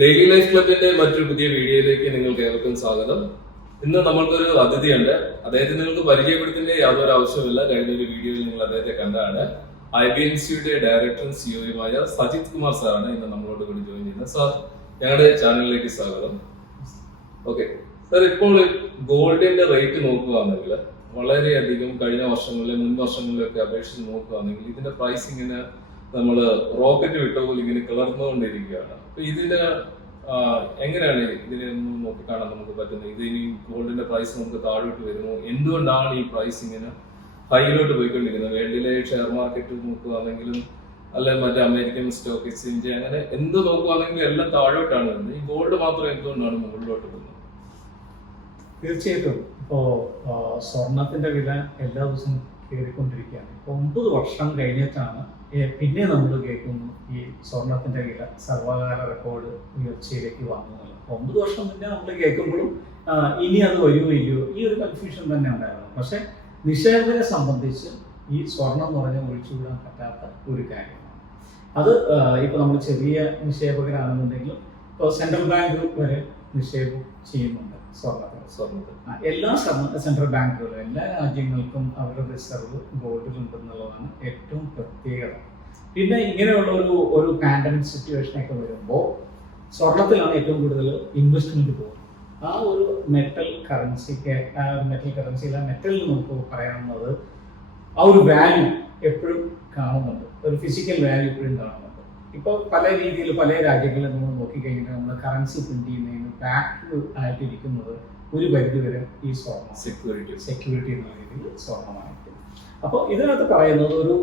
Daily life ക്ലബിന്റെ മറ്റൊരു പുതിയ വീഡിയോയിലേക്ക് നിങ്ങൾക്ക് ഏവർക്കും സ്വാഗതം. ഇന്ന് നമ്മൾക്കൊരു അതിഥിയുണ്ട്. അദ്ദേഹത്തെ നിങ്ങൾക്ക് പരിചയപ്പെടുത്തേണ്ട യാതൊരു ആവശ്യമില്ല. കഴിഞ്ഞ ഒരു വീഡിയോയിൽ നിങ്ങൾ അദ്ദേഹത്തെ കണ്ടതാണ്. IBNCയുടെ ഡയറക്ടറും സിഇഒയുമായ സജിത് കുമാർ സാറാണ് ഇന്ന് നമ്മളോട് കൂടി ജോയിൻ ചെയ്യുന്നത്. സാർ, ഞങ്ങളുടെ ചാനലിലേക്ക് സ്വാഗതം. ഓക്കെ സാർ, ഇപ്പോൾ ഗോൾഡിന്റെ റേറ്റ് നോക്കുകയാണെങ്കിൽ വളരെയധികം കഴിഞ്ഞ വർഷങ്ങളിലും മുൻ വർഷങ്ങളിലൊക്കെ അപേക്ഷിച്ച് നോക്കുകയാണെങ്കിൽ ഇതിന്റെ പ്രൈസിങ്ങിന് നമ്മൾ റോക്കറ്റ് വിട്ട പോലെ ഇങ്ങനെ കിളർന്നുകൊണ്ടിരിക്കുകയാണ്. അപ്പൊ ഇതിന് എങ്ങനെയാണ് ഇതിനെ നോക്കിക്കാണാൻ നമുക്ക് പറ്റുന്നത്? ഇത് ഇനി ഗോൾഡിന്റെ പ്രൈസ് നമുക്ക് താഴോട്ട് വരുന്നു, എന്തുകൊണ്ടാണ് ഈ പ്രൈസ് ഇങ്ങനെ ഹൈയിലോട്ട് പോയിക്കൊണ്ടിരിക്കുന്നത്? വേൾഡിലെ ഷെയർ മാർക്കറ്റ് നോക്കുകയാണെങ്കിലും അല്ലെ മറ്റേ അമേരിക്കൻ സ്റ്റോക്ക് എക്സ്ചേഞ്ച്, അങ്ങനെ എന്ത് നോക്കുകയാണെങ്കിലും എല്ലാം താഴോട്ടാണ് വരുന്നത്. ഈ ഗോൾഡ് മാത്രം എന്തുകൊണ്ടാണ് മുകളിലോട്ട് വരുന്നത്? തീർച്ചയായിട്ടും ഇപ്പോ സ്വർണത്തിന്റെ വില എല്ലാ ദിവസവും കയറിക്കൊണ്ടിരിക്കുകയാണ്. ഇപ്പൊ 9 വർഷം കഴിഞ്ഞിട്ടാണ് പിന്നെ നമ്മൾ കേൾക്കുന്നു ഈ സ്വർണത്തിന്റെ വില സർവകാല റെക്കോർഡ് ഉയർച്ചയിലേക്ക് വന്നത്. 9 വർഷം മുന്നേ നമ്മൾ കേൾക്കുമ്പോഴും ഇനി അത് വരുമോ ഇല്ലയോ ഈ ഒരു കൺഫ്യൂഷൻ തന്നെ ഉണ്ടായിരുന്നു. പക്ഷെ നിക്ഷേപകരെ സംബന്ധിച്ച് ഈ സ്വർണം എന്ന് പറഞ്ഞാൽ ഒഴിച്ചുകൂടാൻ പറ്റാത്ത ഒരു കാര്യമാണ്. അത് ഇപ്പൊ നമ്മൾ ചെറിയ നിക്ഷേപകരാണെന്നുണ്ടെങ്കിലും ഇപ്പോൾ സെൻട്രൽ ബാങ്ക് വരെ നിക്ഷേപം ചെയ്യുന്നുണ്ട് സ്വർണ്ണത്തിൽ. എല്ലാ സെൻട്രൽ ബാങ്കുകളും എല്ലാ രാജ്യങ്ങൾക്കും അവരുടെ റിസർവ് ഗോൾഡിലുണ്ടെന്നുള്ളതാണ് ഏറ്റവും പ്രത്യേകത. പിന്നെ ഇങ്ങനെയുള്ള ഒരു പാൻഡമിക് സിറ്റുവേഷനൊക്കെ വരുമ്പോൾ സ്വർണത്തിലാണ് ഏറ്റവും കൂടുതൽ ഇൻവെസ്റ്റ്മെന്റ് പോകുന്നത്. ആ ഒരു മെറ്റൽ കറൻസിയിലെ മെറ്റലിൽ നമുക്ക് പറയാവുന്നത് ആ ഒരു വാല്യൂ എപ്പോഴും കാണുന്നുണ്ട്, ഒരു ഫിസിക്കൽ വാല്യൂ എപ്പോഴും കാണുന്നുണ്ട്. ഇപ്പോൾ പല രീതിയിൽ പല രാജ്യങ്ങളിൽ നമ്മൾ നോക്കിക്കഴിഞ്ഞാൽ നമ്മൾ കറൻസി പ്രിന്റ് ചെയ്യുന്നതിന് ബാക്ക് ആയിട്ടിരിക്കുന്നത് ഒരു പരിധി വരെ ഈ സ്വർണം സെക്യൂരിറ്റി എന്ന രീതിയിൽ സ്വർണമായിരിക്കും. അപ്പോൾ ഇതിനകത്ത് പറയുന്നത് ഒരു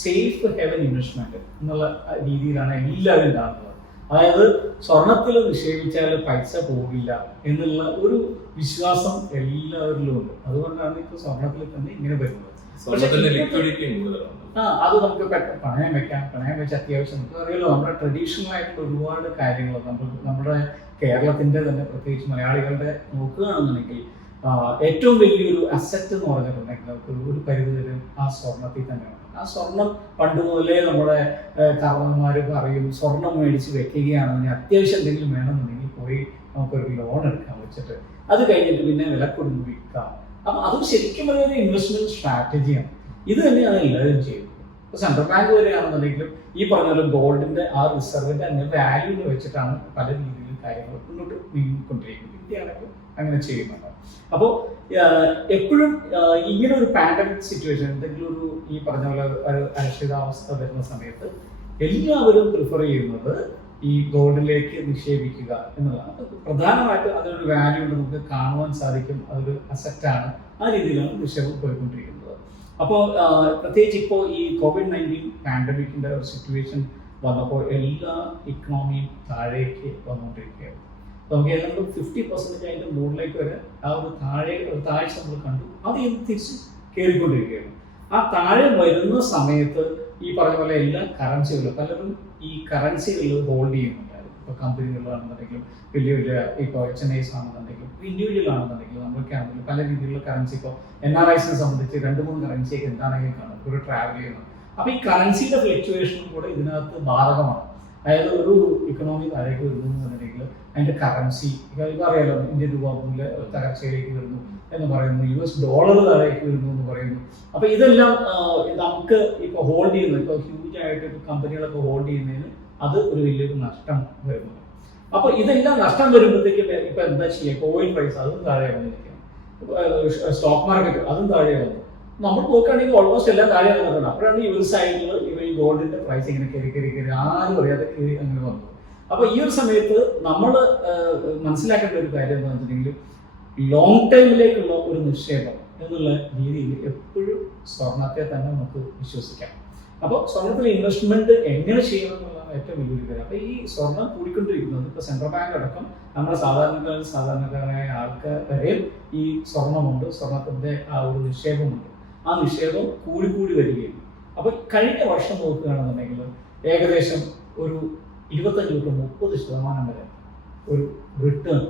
സേഫ് ഹെവൻ ഇൻവെസ്റ്റ്മെന്റ് എന്നുള്ള രീതിയിലാണ് എല്ലാവരും കാണുന്നത്. അതായത് സ്വർണത്തിൽ നിക്ഷേപിച്ചാൽ പൈസ പോകില്ല എന്നുള്ള ഒരു വിശ്വാസം എല്ലാവരിലും ഉണ്ട്. അതുകൊണ്ടാണ് ഇപ്പോൾ സ്വർണത്തിൽ തന്നെ ഇങ്ങനെ വരുന്നത്. അത് നമുക്ക് പണയം വെച്ച് അത്യാവശ്യം നമുക്ക് അറിയാലോ. നമ്മുടെ ട്രഡീഷണൽ ആയിട്ടുള്ള ഒരുപാട് കാര്യങ്ങൾ നമ്മുടെ കേരളത്തിന്റെ തന്നെ പ്രത്യേകിച്ച് മലയാളികളുടെ നോക്കുകയാണെന്നുണ്ടെങ്കിൽ ഏറ്റവും വലിയൊരു അസറ്റ് എന്ന് പറഞ്ഞിട്ടുണ്ടെങ്കിൽ നമുക്ക് ഒരു പരിധിവരെ ആ സ്വർണത്തിൽ തന്നെയാണ്. ആ സ്വർണം പണ്ട് മുതലേ നമ്മുടെ കാരണന്മാര് പറയും, സ്വർണം മേടിച്ച് വെക്കുകയാണെന്നുണ്ടെങ്കിൽ അത്യാവശ്യം എന്തെങ്കിലും വേണമെന്നുണ്ടെങ്കിൽ പോയി നമുക്കൊരു ലോൺ എടുക്കാൻ വെച്ചിട്ട് അത് കഴിഞ്ഞിട്ട് പിന്നെ വില കൊടുത്ത് വിൽക്കാം. അപ്പം അതും ശരിക്കും ഒരു ഇൻവെസ്റ്റ്മെന്റ് സ്ട്രാറ്റജിയാണ്. ഇത് തന്നെയാണ് എല്ലാവരും ചെയ്യുന്നത്. ഇപ്പൊ സെൻട്രൽ ബാങ്ക് വരെയാണെന്നുണ്ടെങ്കിലും ഈ പറഞ്ഞ പോലെ ഗോൾഡിന്റെ ആ റിസർവിന്റെ തന്നെ വാല്യൂന്ന് വെച്ചിട്ടാണ് പല രീതിയിൽ കാര്യങ്ങൾ മുന്നോട്ട് നീങ്ങിക്കൊണ്ടിരിക്കുന്നത്. ഇന്ത്യ ആണെങ്കിൽ അങ്ങനെ ചെയ്യുന്നുണ്ട്. അപ്പോൾ എപ്പോഴും ഇങ്ങനെ ഒരു പാൻഡമിക് സിറ്റുവേഷൻ, എന്തെങ്കിലും ഈ പറഞ്ഞ പോലെ ഒരു അരക്ഷിതാവസ്ഥ വരുന്ന സമയത്ത് എല്ലാവരും പ്രിഫർ ചെയ്യുന്നത് ഈ ഗോൾഡിലേക്ക് നിക്ഷേപിക്കുക എന്നുള്ളതാണ്. പ്രധാനമായിട്ട് അതൊരു വാല്യൂ നമുക്ക് കാണുവാൻ സാധിക്കും, അതൊരു അസറ്റാണ്. ആ രീതിയിലാണ് നിക്ഷേപം പോയിക്കൊണ്ടിരിക്കുന്നത്. അപ്പോൾ പ്രത്യേകിച്ച് ഇപ്പോൾ ഈ COVID-19 പാൻഡമിക്കിന്റെ ഒരു സിറ്റുവേഷൻ വന്നപ്പോൾ എല്ലാ ഇക്കണോമിയും താഴേക്ക് വന്നുകൊണ്ടിരിക്കുകയാണ്. നമുക്ക് ഏതാണ്ട് 50% അതിന്റെ മുകളിലേക്ക് വരെ ആ ഒരു താഴ്ച നമ്മൾ കണ്ടു. അത് ഇന്ന് തിരിച്ച് കയറിക്കൊണ്ടിരിക്കുകയാണ്. ആ താഴെ വരുന്ന സമയത്ത് ഈ പറഞ്ഞ പോലെ എല്ലാ കറൻസികളും പലരും ഈ കറൻസികളിൽ ഹോൾഡ് ചെയ്യുന്നുണ്ടായിരുന്നു. ഇപ്പോൾ കമ്പനികളിലാണെന്നുണ്ടെങ്കിലും വലിയ ഇപ്പോൾ HNIs ആണെന്നുണ്ടെങ്കിലും ഇൻഡിവിജ്വൽ ആണെന്നുണ്ടെങ്കിലും നമുക്കാണെങ്കിലും പല രീതിയിലുള്ള കറൻസി. ഇപ്പോൾ NRIസിനെ സംബന്ധിച്ച് 2-3 കറൻസിയൊക്കെ എന്താണെങ്കിലും കാണും ഒരു ട്രാവൽ ചെയ്യുന്നത്. അപ്പോൾ ഈ കറൻസിയുടെ ഫ്ലക്ച്വേഷനും കൂടെ ഇതിനകത്ത് ബാധകമാണ്. അതായത് ഒരു ഇക്കണോമി താഴേക്ക് വരുന്നു എന്നുണ്ടെങ്കിൽ അതിന്റെ കറൻസി ഇപ്പോൾ അറിയാലോ, ഇന്ത്യൻ രൂപ പോലെ തകർച്ചയിലേക്ക് വരുന്നു എന്ന് പറയുന്നു, US ഡോളർ താഴേക്ക് വരുന്നു എന്ന് പറയുന്നു. അപ്പൊ ഇതെല്ലാം നമുക്ക് ഇപ്പൊ ഹോൾഡ് ചെയ്യുന്നത്, ഇപ്പൊ ഹ്യൂജ് ആയിട്ട് കമ്പനികളൊക്കെ ഹോൾഡ് ചെയ്യുന്നതിന് അത് ഒരു വലിയൊരു നഷ്ടം വരുന്നു. അപ്പൊ ഇതെല്ലാം നഷ്ടം വരുമ്പോഴത്തേക്ക് ഇപ്പൊ എന്താ ചെയ്യുക? ഓയിൽ പ്രൈസ് അതും താഴെ വന്നിരിക്കുന്നു, സ്റ്റോക്ക് മാർക്കറ്റ് അതും താഴെ വന്നു. നമ്മൾ നോക്കുകയാണെങ്കിൽ ഓൾമോസ്റ്റ് എല്ലാം താഴെ വന്നിട്ടുണ്ട്. അപ്പോഴാണ് ഈ ഒരു സൈഡിൽ ഇവ ഈ ഗോൾഡിന്റെ പ്രൈസ് ഇങ്ങനെ കയറി ആരും അറിയാതെ കയറി അങ്ങനെ വന്നത്. അപ്പൊ ഈ ഒരു സമയത്ത് നമ്മൾ മനസ്സിലാക്കേണ്ട ഒരു കാര്യം എന്താണെന്ന് വെച്ചിട്ടുണ്ടെങ്കിൽ ലോങ് ടൈമിലേക്കുള്ള ഒരു നിക്ഷേപം എന്നുള്ള രീതിയിൽ എപ്പോഴും സ്വർണത്തെ തന്നെ നമുക്ക് വിശ്വസിക്കാം. അപ്പോൾ സ്വർണത്തിൽ ഇൻവെസ്റ്റ്മെന്റ് എങ്ങനെ ചെയ്യണം എന്നുള്ളതാണ് ഏറ്റവും വലിയൊരു കാര്യം. അപ്പൊ ഈ സ്വർണം കൂടിക്കൊണ്ടിരിക്കുന്നത് ഇപ്പൊ സെൻട്രൽ ബാങ്ക് അടക്കം നമ്മുടെ സാധാരണക്കാരായ ആൾക്കാർ വരെ ഈ സ്വർണമുണ്ട്, സ്വർണത്തിന്റെ ആ ഒരു നിക്ഷേപമുണ്ട്. ആ നിക്ഷേപം കൂടി വരികയാണ്. അപ്പൊ കഴിഞ്ഞ വർഷം നോക്കുകയാണെന്നുണ്ടെങ്കിൽ ഏകദേശം ഒരു 25-30% വരെ ഒരു റിട്ടേൺ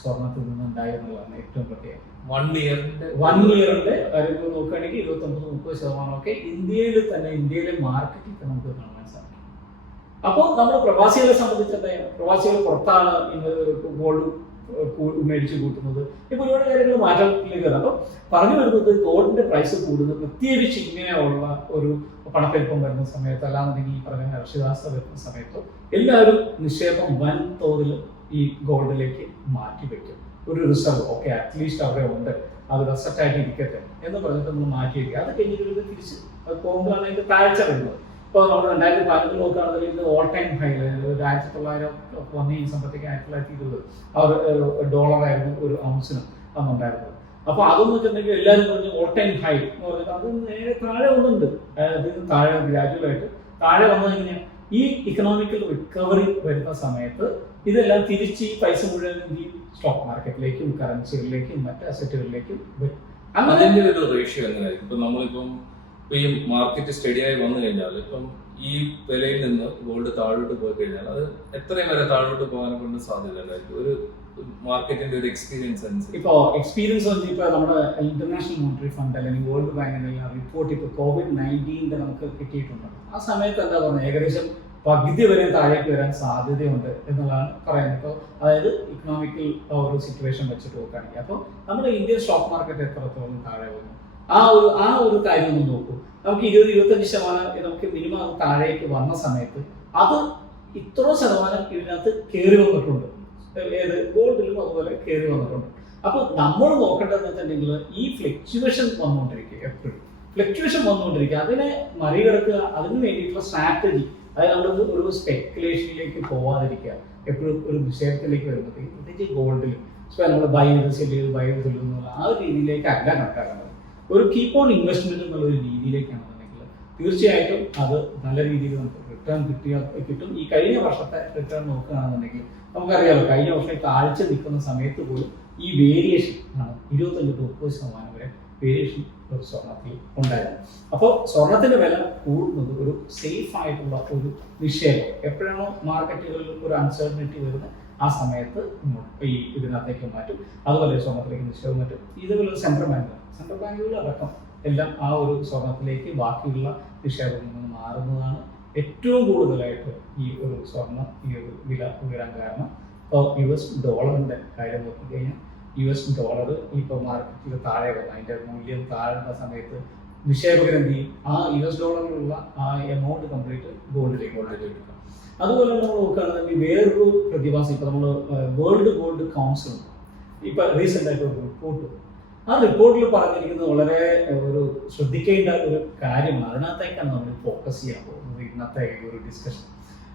സ്വർണത്തിൽ നിന്നുണ്ടായി എന്നുള്ളതാണ് ഏറ്റവും പ്രത്യേകം. 1 ഇയറിന്റെ കാര്യം നോക്കുകയാണെങ്കിൽ 29-30% ഇന്ത്യയിൽ തന്നെ, ഇന്ത്യയിലെ മാർക്കറ്റിൽ നമുക്ക് കാണാൻ സാധിക്കും. അപ്പോൾ നമ്മൾ പ്രവാസികളെ സംബന്ധിച്ച് എന്താണ്, പ്രവാസികൾ പുറത്താണ് ഇന്ന് ഗോൾഡ് മേടിച്ച് കൂട്ടുന്നത്. ഇപ്പൊ ഒരുപാട് കാര്യങ്ങൾ മാറ്റത്തിലേക്ക് വരാം. അപ്പൊ പറഞ്ഞു വരുന്നത് ഗോൾഡിന്റെ പ്രൈസ് കൂടുന്നത് പ്രത്യേകിച്ച് ഇങ്ങനെയുള്ള ഒരു പണപ്പെരുപ്പം വരുന്ന സമയത്ത്, അല്ലാന്നുണ്ടെങ്കിൽ ഈ പറഞ്ഞ അർഷിതാവസ്ഥ വരുന്ന സമയത്തോ എല്ലാവരും നിക്ഷേപം വൻ തോതിൽ ഈ ഗോൾഡിലേക്ക് മാറ്റി വെക്കും. ഒരു റിസർവ് ഓക്കെ അറ്റ്ലീസ്റ്റ് അവിടെ ഉണ്ട്, അത് റെസെറ്റായിട്ട് ഇരിക്കട്ടെ എന്ന് പറഞ്ഞിട്ട് നമ്മൾ മാറ്റി വയ്ക്കുക. അത് കഴിഞ്ഞിട്ട് തിരിച്ച് അത് പോകുമ്പോഴാണ് അതിന്റെ താഴ്ച വരുന്നത്. ഇപ്പോൾ നമ്മൾ 2015 നോക്കുകയാണെങ്കിൽ ഇത് ഓൾ ടൈം ഹൈ, 1900 വന്ന ഈ സംബന്ധിക്ക് 1920 $ആയിരുന്നു ഒരു ഔൺസിന് അന്നുണ്ടായിരുന്നത്. അപ്പൊ അതെന്ന് വെച്ചിട്ടുണ്ടെങ്കിൽ എല്ലാവരും പറഞ്ഞു ഓൾ ടൈം ഹൈ എന്ന് പറഞ്ഞിട്ട് അത് നേരെ താഴെ വന്നുണ്ട്. അതിന് താഴെ ഗ്രാജുവലായിട്ട് താഴെ വന്നു കഴിഞ്ഞാൽ ഈ ഇക്കണോമിക്കൽ റിക്കവറി വരുന്ന സമയത്ത് ഇതെല്ലാം തിരിച്ച് ഈ പൈസ മുഴുവൻ സ്റ്റോക്ക് മാർക്കറ്റിലേക്കും കറൻസികളിലേക്കും മറ്റ് അസറ്റുകളിലേക്കും വരും. അതിന്റെ ഒരു റേഷ്യോ എങ്ങനെയായിരിക്കും? ഇപ്പൊ നമ്മളിപ്പം ഈ മാർക്കറ്റ് സ്റ്റഡി ആയി വന്നു കഴിഞ്ഞാൽ ഇപ്പം ഈ വിലയിൽ നിന്ന് ഗോൾഡ് താഴോട്ട് പോയി കഴിഞ്ഞാൽ അത് എത്രയും വരെ താഴോട്ട് പോകാൻ കൊണ്ട് സാധ്യത ഉണ്ടായിരിക്കും ഒരു മാർക്കറ്റിന്റെ ഒരു എക്സ്പീരിയൻസ് അനുസരിച്ച്? ഇപ്പോ എക്സ്പീരിയൻസ് ഇപ്പൊ നമ്മുടെ ഇന്റർനാഷണൽ മോണിറ്ററി ഫണ്ട് അല്ലെങ്കിൽ വേൾഡ് ബാങ്കിന്റെ റിപ്പോർട്ട് ഇപ്പൊ COVID-19 നമുക്ക് കിട്ടിയിട്ടുണ്ട്. ആ സമയത്ത് എന്താ പറയുക, ഏകദേശം പകുതി വരെ താഴേക്ക് വരാൻ സാധ്യതയുണ്ട് എന്നുള്ളതാണ് പറയുന്നത്. ഇപ്പോൾ അതായത് ഇക്കണോമിക്കൽ ഒരു സിറ്റുവേഷൻ വെച്ചിട്ട് നോക്കുകയാണെങ്കിൽ അപ്പോൾ നമ്മുടെ ഇന്ത്യൻ സ്റ്റോക്ക് മാർക്കറ്റ് എത്രത്തോളം താഴെ വന്നു ആ ഒരു കാര്യം ഒന്ന് നോക്കൂ. നമുക്ക് 20-25% നമുക്ക് മിനിമം അത് താഴേക്ക് വന്ന സമയത്ത് അത് ഇത്ര ശതമാനം ഇതിനകത്ത് കയറി വന്നിട്ടുണ്ട്. ഏത് ഗോൾഡിലും അതുപോലെ കയറി വന്നിട്ടുണ്ട്. അപ്പോൾ നമ്മൾ നോക്കേണ്ടതെന്ന് വെച്ചിട്ടുണ്ടെങ്കിൽ ഈ ഫ്ലക്ച്വേഷൻ വന്നുകൊണ്ടിരിക്കുക, എപ്പോഴും ഫ്ലക്ച്വേഷൻ വന്നുകൊണ്ടിരിക്കുക, അതിനെ മറികടക്കുക, അതിന് വേണ്ടിയിട്ടുള്ള സ്ട്രാറ്റജി, അതായത് നമ്മൾ ഒരു സ്പെക്കുലേഷനിലേക്ക് പോവാതിരിക്കുക. എപ്പോഴും ഒരു വിഷയത്തിലേക്ക് വരുമ്പോഴത്തേക്ക് പ്രത്യേകിച്ച് ഗോൾഡിൽ നമ്മൾ ബൈ ചെയ്ത് സെല്ല് ചെയ്ത് ബൈ ചെയ്ത് സെല്ല് എന്നുള്ള ആ ഒരു രീതിയിലേക്ക് അല്ല കണക്കാക്കുന്നത്. ഒരു കീപ്പ് ഓൺ ഇൻവെസ്റ്റ്മെന്റ് എന്നുള്ള ഒരു രീതിയിലേക്കാണെന്നുണ്ടെങ്കിൽ തീർച്ചയായിട്ടും അത് നല്ല രീതിയിൽ നമുക്ക് റിട്ടേൺ കിട്ടും. ഈ കഴിഞ്ഞ വർഷത്തെ റിട്ടേൺ നോക്കുകയാണെന്നുണ്ടെങ്കിൽ നമുക്കറിയാമല്ലോ, കഴിഞ്ഞ വർഷം താഴ്ച നിൽക്കുന്ന സമയത്ത് പോലും ഈ വേരിയേഷൻ ആണ് 25-30% വരെ വേരിയേഷൻ സ്വർണത്തിൽ ഉണ്ടായിരുന്നു. അപ്പോൾ സ്വർണത്തിന്റെ വില കൂടുന്നത് ഒരു സേഫ് ആയിട്ടുള്ള ഒരു നിക്ഷേപം. എപ്പോഴാണോ മാർക്കറ്റുകളിൽ ഒരു അൺസർട്ടനിറ്റി വരുന്നത് ആ സമയത്ത് ഈ ഇതിനകത്തേക്ക് മാറ്റും. അതുപോലെ സ്വർണത്തിലേക്ക് നിക്ഷേപം മാറ്റും. ഇതുപോലെ സെൻട്രൽ ബാങ്കുകൾ അടക്കം എല്ലാം ആ ഒരു സ്വർണത്തിലേക്ക് ബാക്കിയുള്ള നിക്ഷേപങ്ങളിൽ നിന്ന് മാറുന്നതാണ് ഏറ്റവും കൂടുതലായിട്ട് ഈ ഒരു സ്വർണം ഈ ഒരു വില ഉയരാൻ കാരണം. ഇപ്പോൾ US ഡോളറിന്റെ കാര്യം നോക്കിക്കഴിഞ്ഞാൽ US ഡോളർ ഇപ്പോൾ മാർക്കറ്റിൽ താഴെ വന്നു, അതിന്റെ മൂല്യം താഴുന്ന സമയത്ത് നിക്ഷേപകർ എന്ത് ചെയ്യും, ആ US ഡോളറിലുള്ള ആ എമൗണ്ട് കംപ്ലീറ്റ് ഗോൾഡിലേക്ക് എടുക്കാം. അതുപോലെ നമ്മൾ നോക്കുകയാണെന്നുണ്ടെങ്കിൽ വേറൊരു പ്രതിഭാസം, ഇപ്പൊ നമ്മൾ വേൾഡ് ഗോൾഡ് കൗൺസിൽ ഇപ്പൊ റീസെന്റ് ആയിട്ട് ഒരു റിപ്പോർട്ട്, ആ റിപ്പോർട്ടിൽ പറഞ്ഞിരിക്കുന്നത് വളരെ ഒരു ശ്രദ്ധിക്കേണ്ട ഒരു കാര്യമാണ്. അതിനകത്തേക്കാണ് നമ്മൾ ഫോക്കസ് ചെയ്യാൻ പോകുന്നത് ഇന്നത്തെ ഒരു ഡിസ്കഷൻ.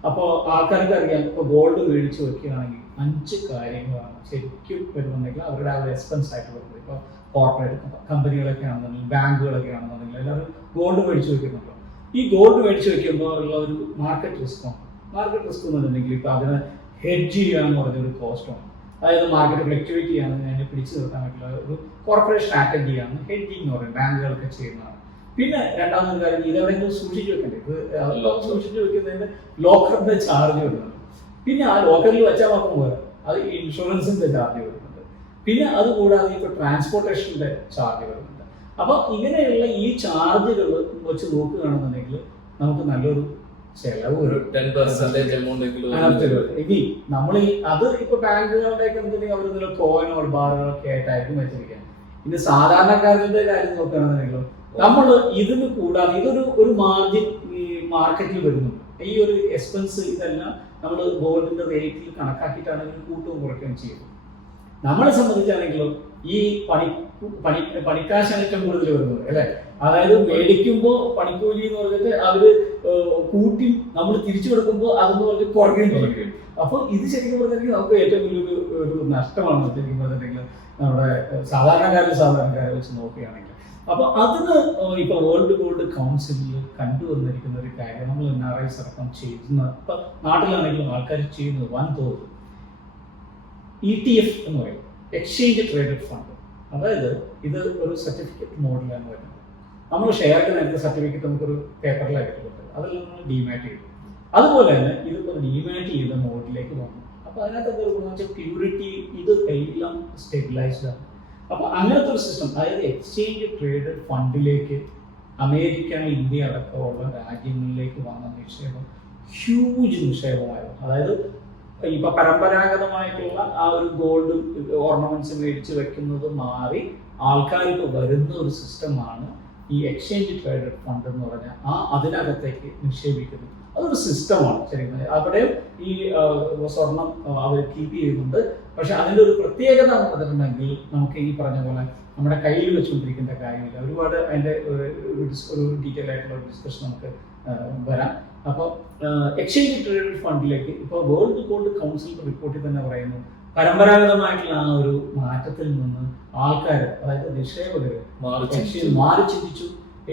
അപ്പോൾ ആൾക്കാർക്ക് അറിയാം, ഇപ്പോൾ ഗോൾഡ് മേടിച്ച് വെക്കുകയാണെങ്കിൽ 5 കാര്യങ്ങളാണ് ശരിക്കും വരുന്നുണ്ടെങ്കിൽ അവരുടെ ആ ഒരു എക്സ്പെൻസ് ആയിട്ട് വരുന്നത്. ഇപ്പോൾ കോർപ്പറേറ്റ് കമ്പനികളൊക്കെ ആണെന്നുണ്ടെങ്കിൽ ബാങ്കുകളൊക്കെ ആണെന്നുണ്ടെങ്കിൽ എല്ലാവരും ഗോൾഡ് മേടിച്ച് വെക്കുന്നുണ്ടോ. ഈ ഗോൾഡ് മേടിച്ച് വെക്കുമ്പോൾ ഉള്ള ഒരു മാർക്കറ്റ് റിസ്ക്കാണ്. മാർക്കറ്റ് റിസ്ക് എന്ന് പറഞ്ഞിട്ടുണ്ടെങ്കിൽ ഇപ്പോൾ അതിന് ഹെഡ്ജ് ചെയ്യാന്ന് പറഞ്ഞൊരു കോസ്റ്റാണ്. അതായത് മാർക്കറ്റ് ഫ്ലക്ച്വേറ്റ് ചെയ്യാന്ന് അതിനെ പിടിച്ചു നിർത്താൻ പറ്റുള്ള ഒരു കോർപ്പറേറ്റ് സ്ട്രാറ്റജിയാണ് ഹെഡ്ജിങ് എന്ന് പറയുന്നത്, ബാങ്കുകളൊക്കെ ചെയ്യുന്നതാണ്. പിന്നെ രണ്ടാമത്തെ കാര്യം, ഇതെവിടെയെങ്കിലും സൂക്ഷിച്ചു വെക്കണ്ടേ, ഇത് സൂക്ഷിച്ചു വെക്കുന്നതിന് ലോക്കറിന്റെ ചാർജ് വരുന്നുണ്ട്. പിന്നെ ആ ലോക്കറിൽ വെച്ചാൽ മാത്രം പോരാ, അത് ഇൻഷുറൻസിന്റെ ചാർജ് വരുന്നുണ്ട്. പിന്നെ അതുകൂടാതെ ഇപ്പോൾ ട്രാൻസ്പോർട്ടേഷന്റെ ചാർജ് വരുന്നുണ്ട്. അപ്പൊ ഇങ്ങനെയുള്ള ഈ ചാർജുകൾ വെച്ച് നോക്കുകയാണെന്നുണ്ടെങ്കിൽ നമുക്ക് നല്ലൊരു ചെലവ് ഒരു 10% എമൗണ്ട് ഇനി നമ്മൾ അത് ഇപ്പൊ ബാങ്കുകളുടെ അവർ കോയിനോ ബാറുകളൊക്കെ ആയിട്ടായിരിക്കും വെച്ചിരിക്കുക. ഇനി സാധാരണക്കാരുടെ കാര്യം നോക്കുകയാണെന്നുണ്ടെങ്കിൽ നമ്മൾ ഇതിന് കൂടാതെ ഒരു മാർജിൻ ഈ മാർക്കറ്റിൽ വരുന്നുണ്ട്. ഈ ഒരു എക്സ്പെൻസ് ഇതെല്ലാം നമ്മൾ ഗോൾഡിന്റെ റേറ്റിൽ കണക്കാക്കിയിട്ടാണ് ഇതിന് കൂട്ടവും കുറയ്ക്കുകയും ചെയ്യുന്നത്. നമ്മളെ സംബന്ധിച്ചാണെങ്കിലും ഈ പണിക്കാശാണ് ഏറ്റവും കൂടുതൽ വരുന്നത് അല്ലെ. അതായത് മേടിക്കുമ്പോൾ പണിക്കൂലി എന്ന് പറഞ്ഞിട്ട് അവര് കൂട്ടി നമ്മൾ തിരിച്ചു കൊടുക്കുമ്പോൾ അതെന്ന് പറഞ്ഞ് കുറയ്ക്കുകയും ചെയ്യും. അപ്പൊ ഇത് ശരിക്കും പറഞ്ഞിട്ടുണ്ടെങ്കിൽ നമുക്ക് ഏറ്റവും വലിയൊരു ഒരു നഷ്ടമാണ് ശരിക്കും പറഞ്ഞിട്ടുണ്ടെങ്കിൽ നമ്മുടെ സാധാരണക്കാരെ വെച്ച് നോക്കുകയാണെങ്കിൽ. അപ്പൊ അതിന് ഇപ്പൊ വേൾഡ് ഗോൾഡ് കൗൺസിലിൽ കണ്ടുവന്നിരിക്കുന്ന ഒരു കാര്യം, നമ്മൾ NRIs അടക്കം ചെയ്യുന്ന ഇപ്പൊ നാട്ടിലാണെങ്കിലും ആൾക്കാർ ചെയ്യുന്നത് വൻതോതിൽ ETF എന്ന് പറയും, എക്സ്ചേഞ്ച് ട്രേഡഡ് ഫണ്ട്. അതായത് ഇത് ഒരു സർട്ടിഫിക്കറ്റ് മോഡലാണ് വരുന്നത്. നമ്മൾ ഷെയറിന് നേരത്തെ സർട്ടിഫിക്കറ്റ് നമുക്കൊരു പേപ്പറിലായിട്ട് കിട്ടും, അതെല്ലാം നമ്മൾ ഡിമാറ്റ് ചെയ്തു. അതുപോലെ തന്നെ ഇതിപ്പോൾ ഡിമാറ്റ് ചെയ്ത മോഡിലേക്ക് വന്നു. അപ്പോൾ അതിനകത്ത് എന്താ വെച്ചാൽ പ്യൂരിറ്റി ഇത് എല്ലാം സ്റ്റെബിലൈസ്ഡ് ആണ്. അപ്പോൾ അങ്ങനത്തെ ഒരു സിസ്റ്റം, അതായത് എക്സ്ചേഞ്ച് ട്രേഡഡ് ഫണ്ടിലേക്ക് അമേരിക്ക, ഇന്ത്യ അടക്കമുള്ള രാജ്യങ്ങളിലേക്ക് വന്ന നിക്ഷേപം ഹ്യൂജ് നിക്ഷേപമായിരുന്നു. അതായത് ഇപ്പൊ പരമ്പരാഗതമായിട്ടുള്ള ആ ഒരു ഗോൾഡ് ഓർണമെന്റ്സ് മേടിച്ച് വെക്കുന്നത് മാറി ആൾക്കാർ ഇപ്പോൾ വരുന്ന ഒരു സിസ്റ്റമാണ് ഈ എക്സ്ചേഞ്ച് ട്രേഡഡ് ഫണ്ട് എന്ന് പറഞ്ഞാൽ അതിനകത്തേക്ക് നിക്ഷേപിക്കുന്നത്. അതൊരു സിസ്റ്റമാണ് ശരിക്കും. അവിടെ ഈ സ്വർണം അവർ കീപ്പ് ചെയ്യുന്നുണ്ട്. പക്ഷെ അതിൻ്റെ ഒരു പ്രത്യേകത എന്ന് പറഞ്ഞിട്ടുണ്ടെങ്കിൽ നമുക്ക് ഈ പറഞ്ഞ പോലെ നമ്മുടെ കയ്യിൽ വെച്ചുകൊണ്ടിരിക്കേണ്ട കാര്യമില്ല. ഒരുപാട് അതിൻ്റെ ഒരു ഡീറ്റെയിൽ ആയിട്ടുള്ള ഒരു ഡിസ്കഷൻ നമുക്ക് വരാം. അപ്പോൾ എക്സ്ചേഞ്ച് ട്രേഡഡ് ഫണ്ടിലേക്ക് ഇപ്പോൾ വേൾഡ് ഗോൾഡ് കൗൺസിൽ റിപ്പോർട്ടിൽ തന്നെ പറയുന്നു, പരമ്പരാഗതമായിട്ടുള്ള ആ ഒരു മാറ്റത്തിൽ നിന്ന് ആൾക്കാർ, അതായത് നിക്ഷേപകർ മാറി ചിന്തിച്ചു.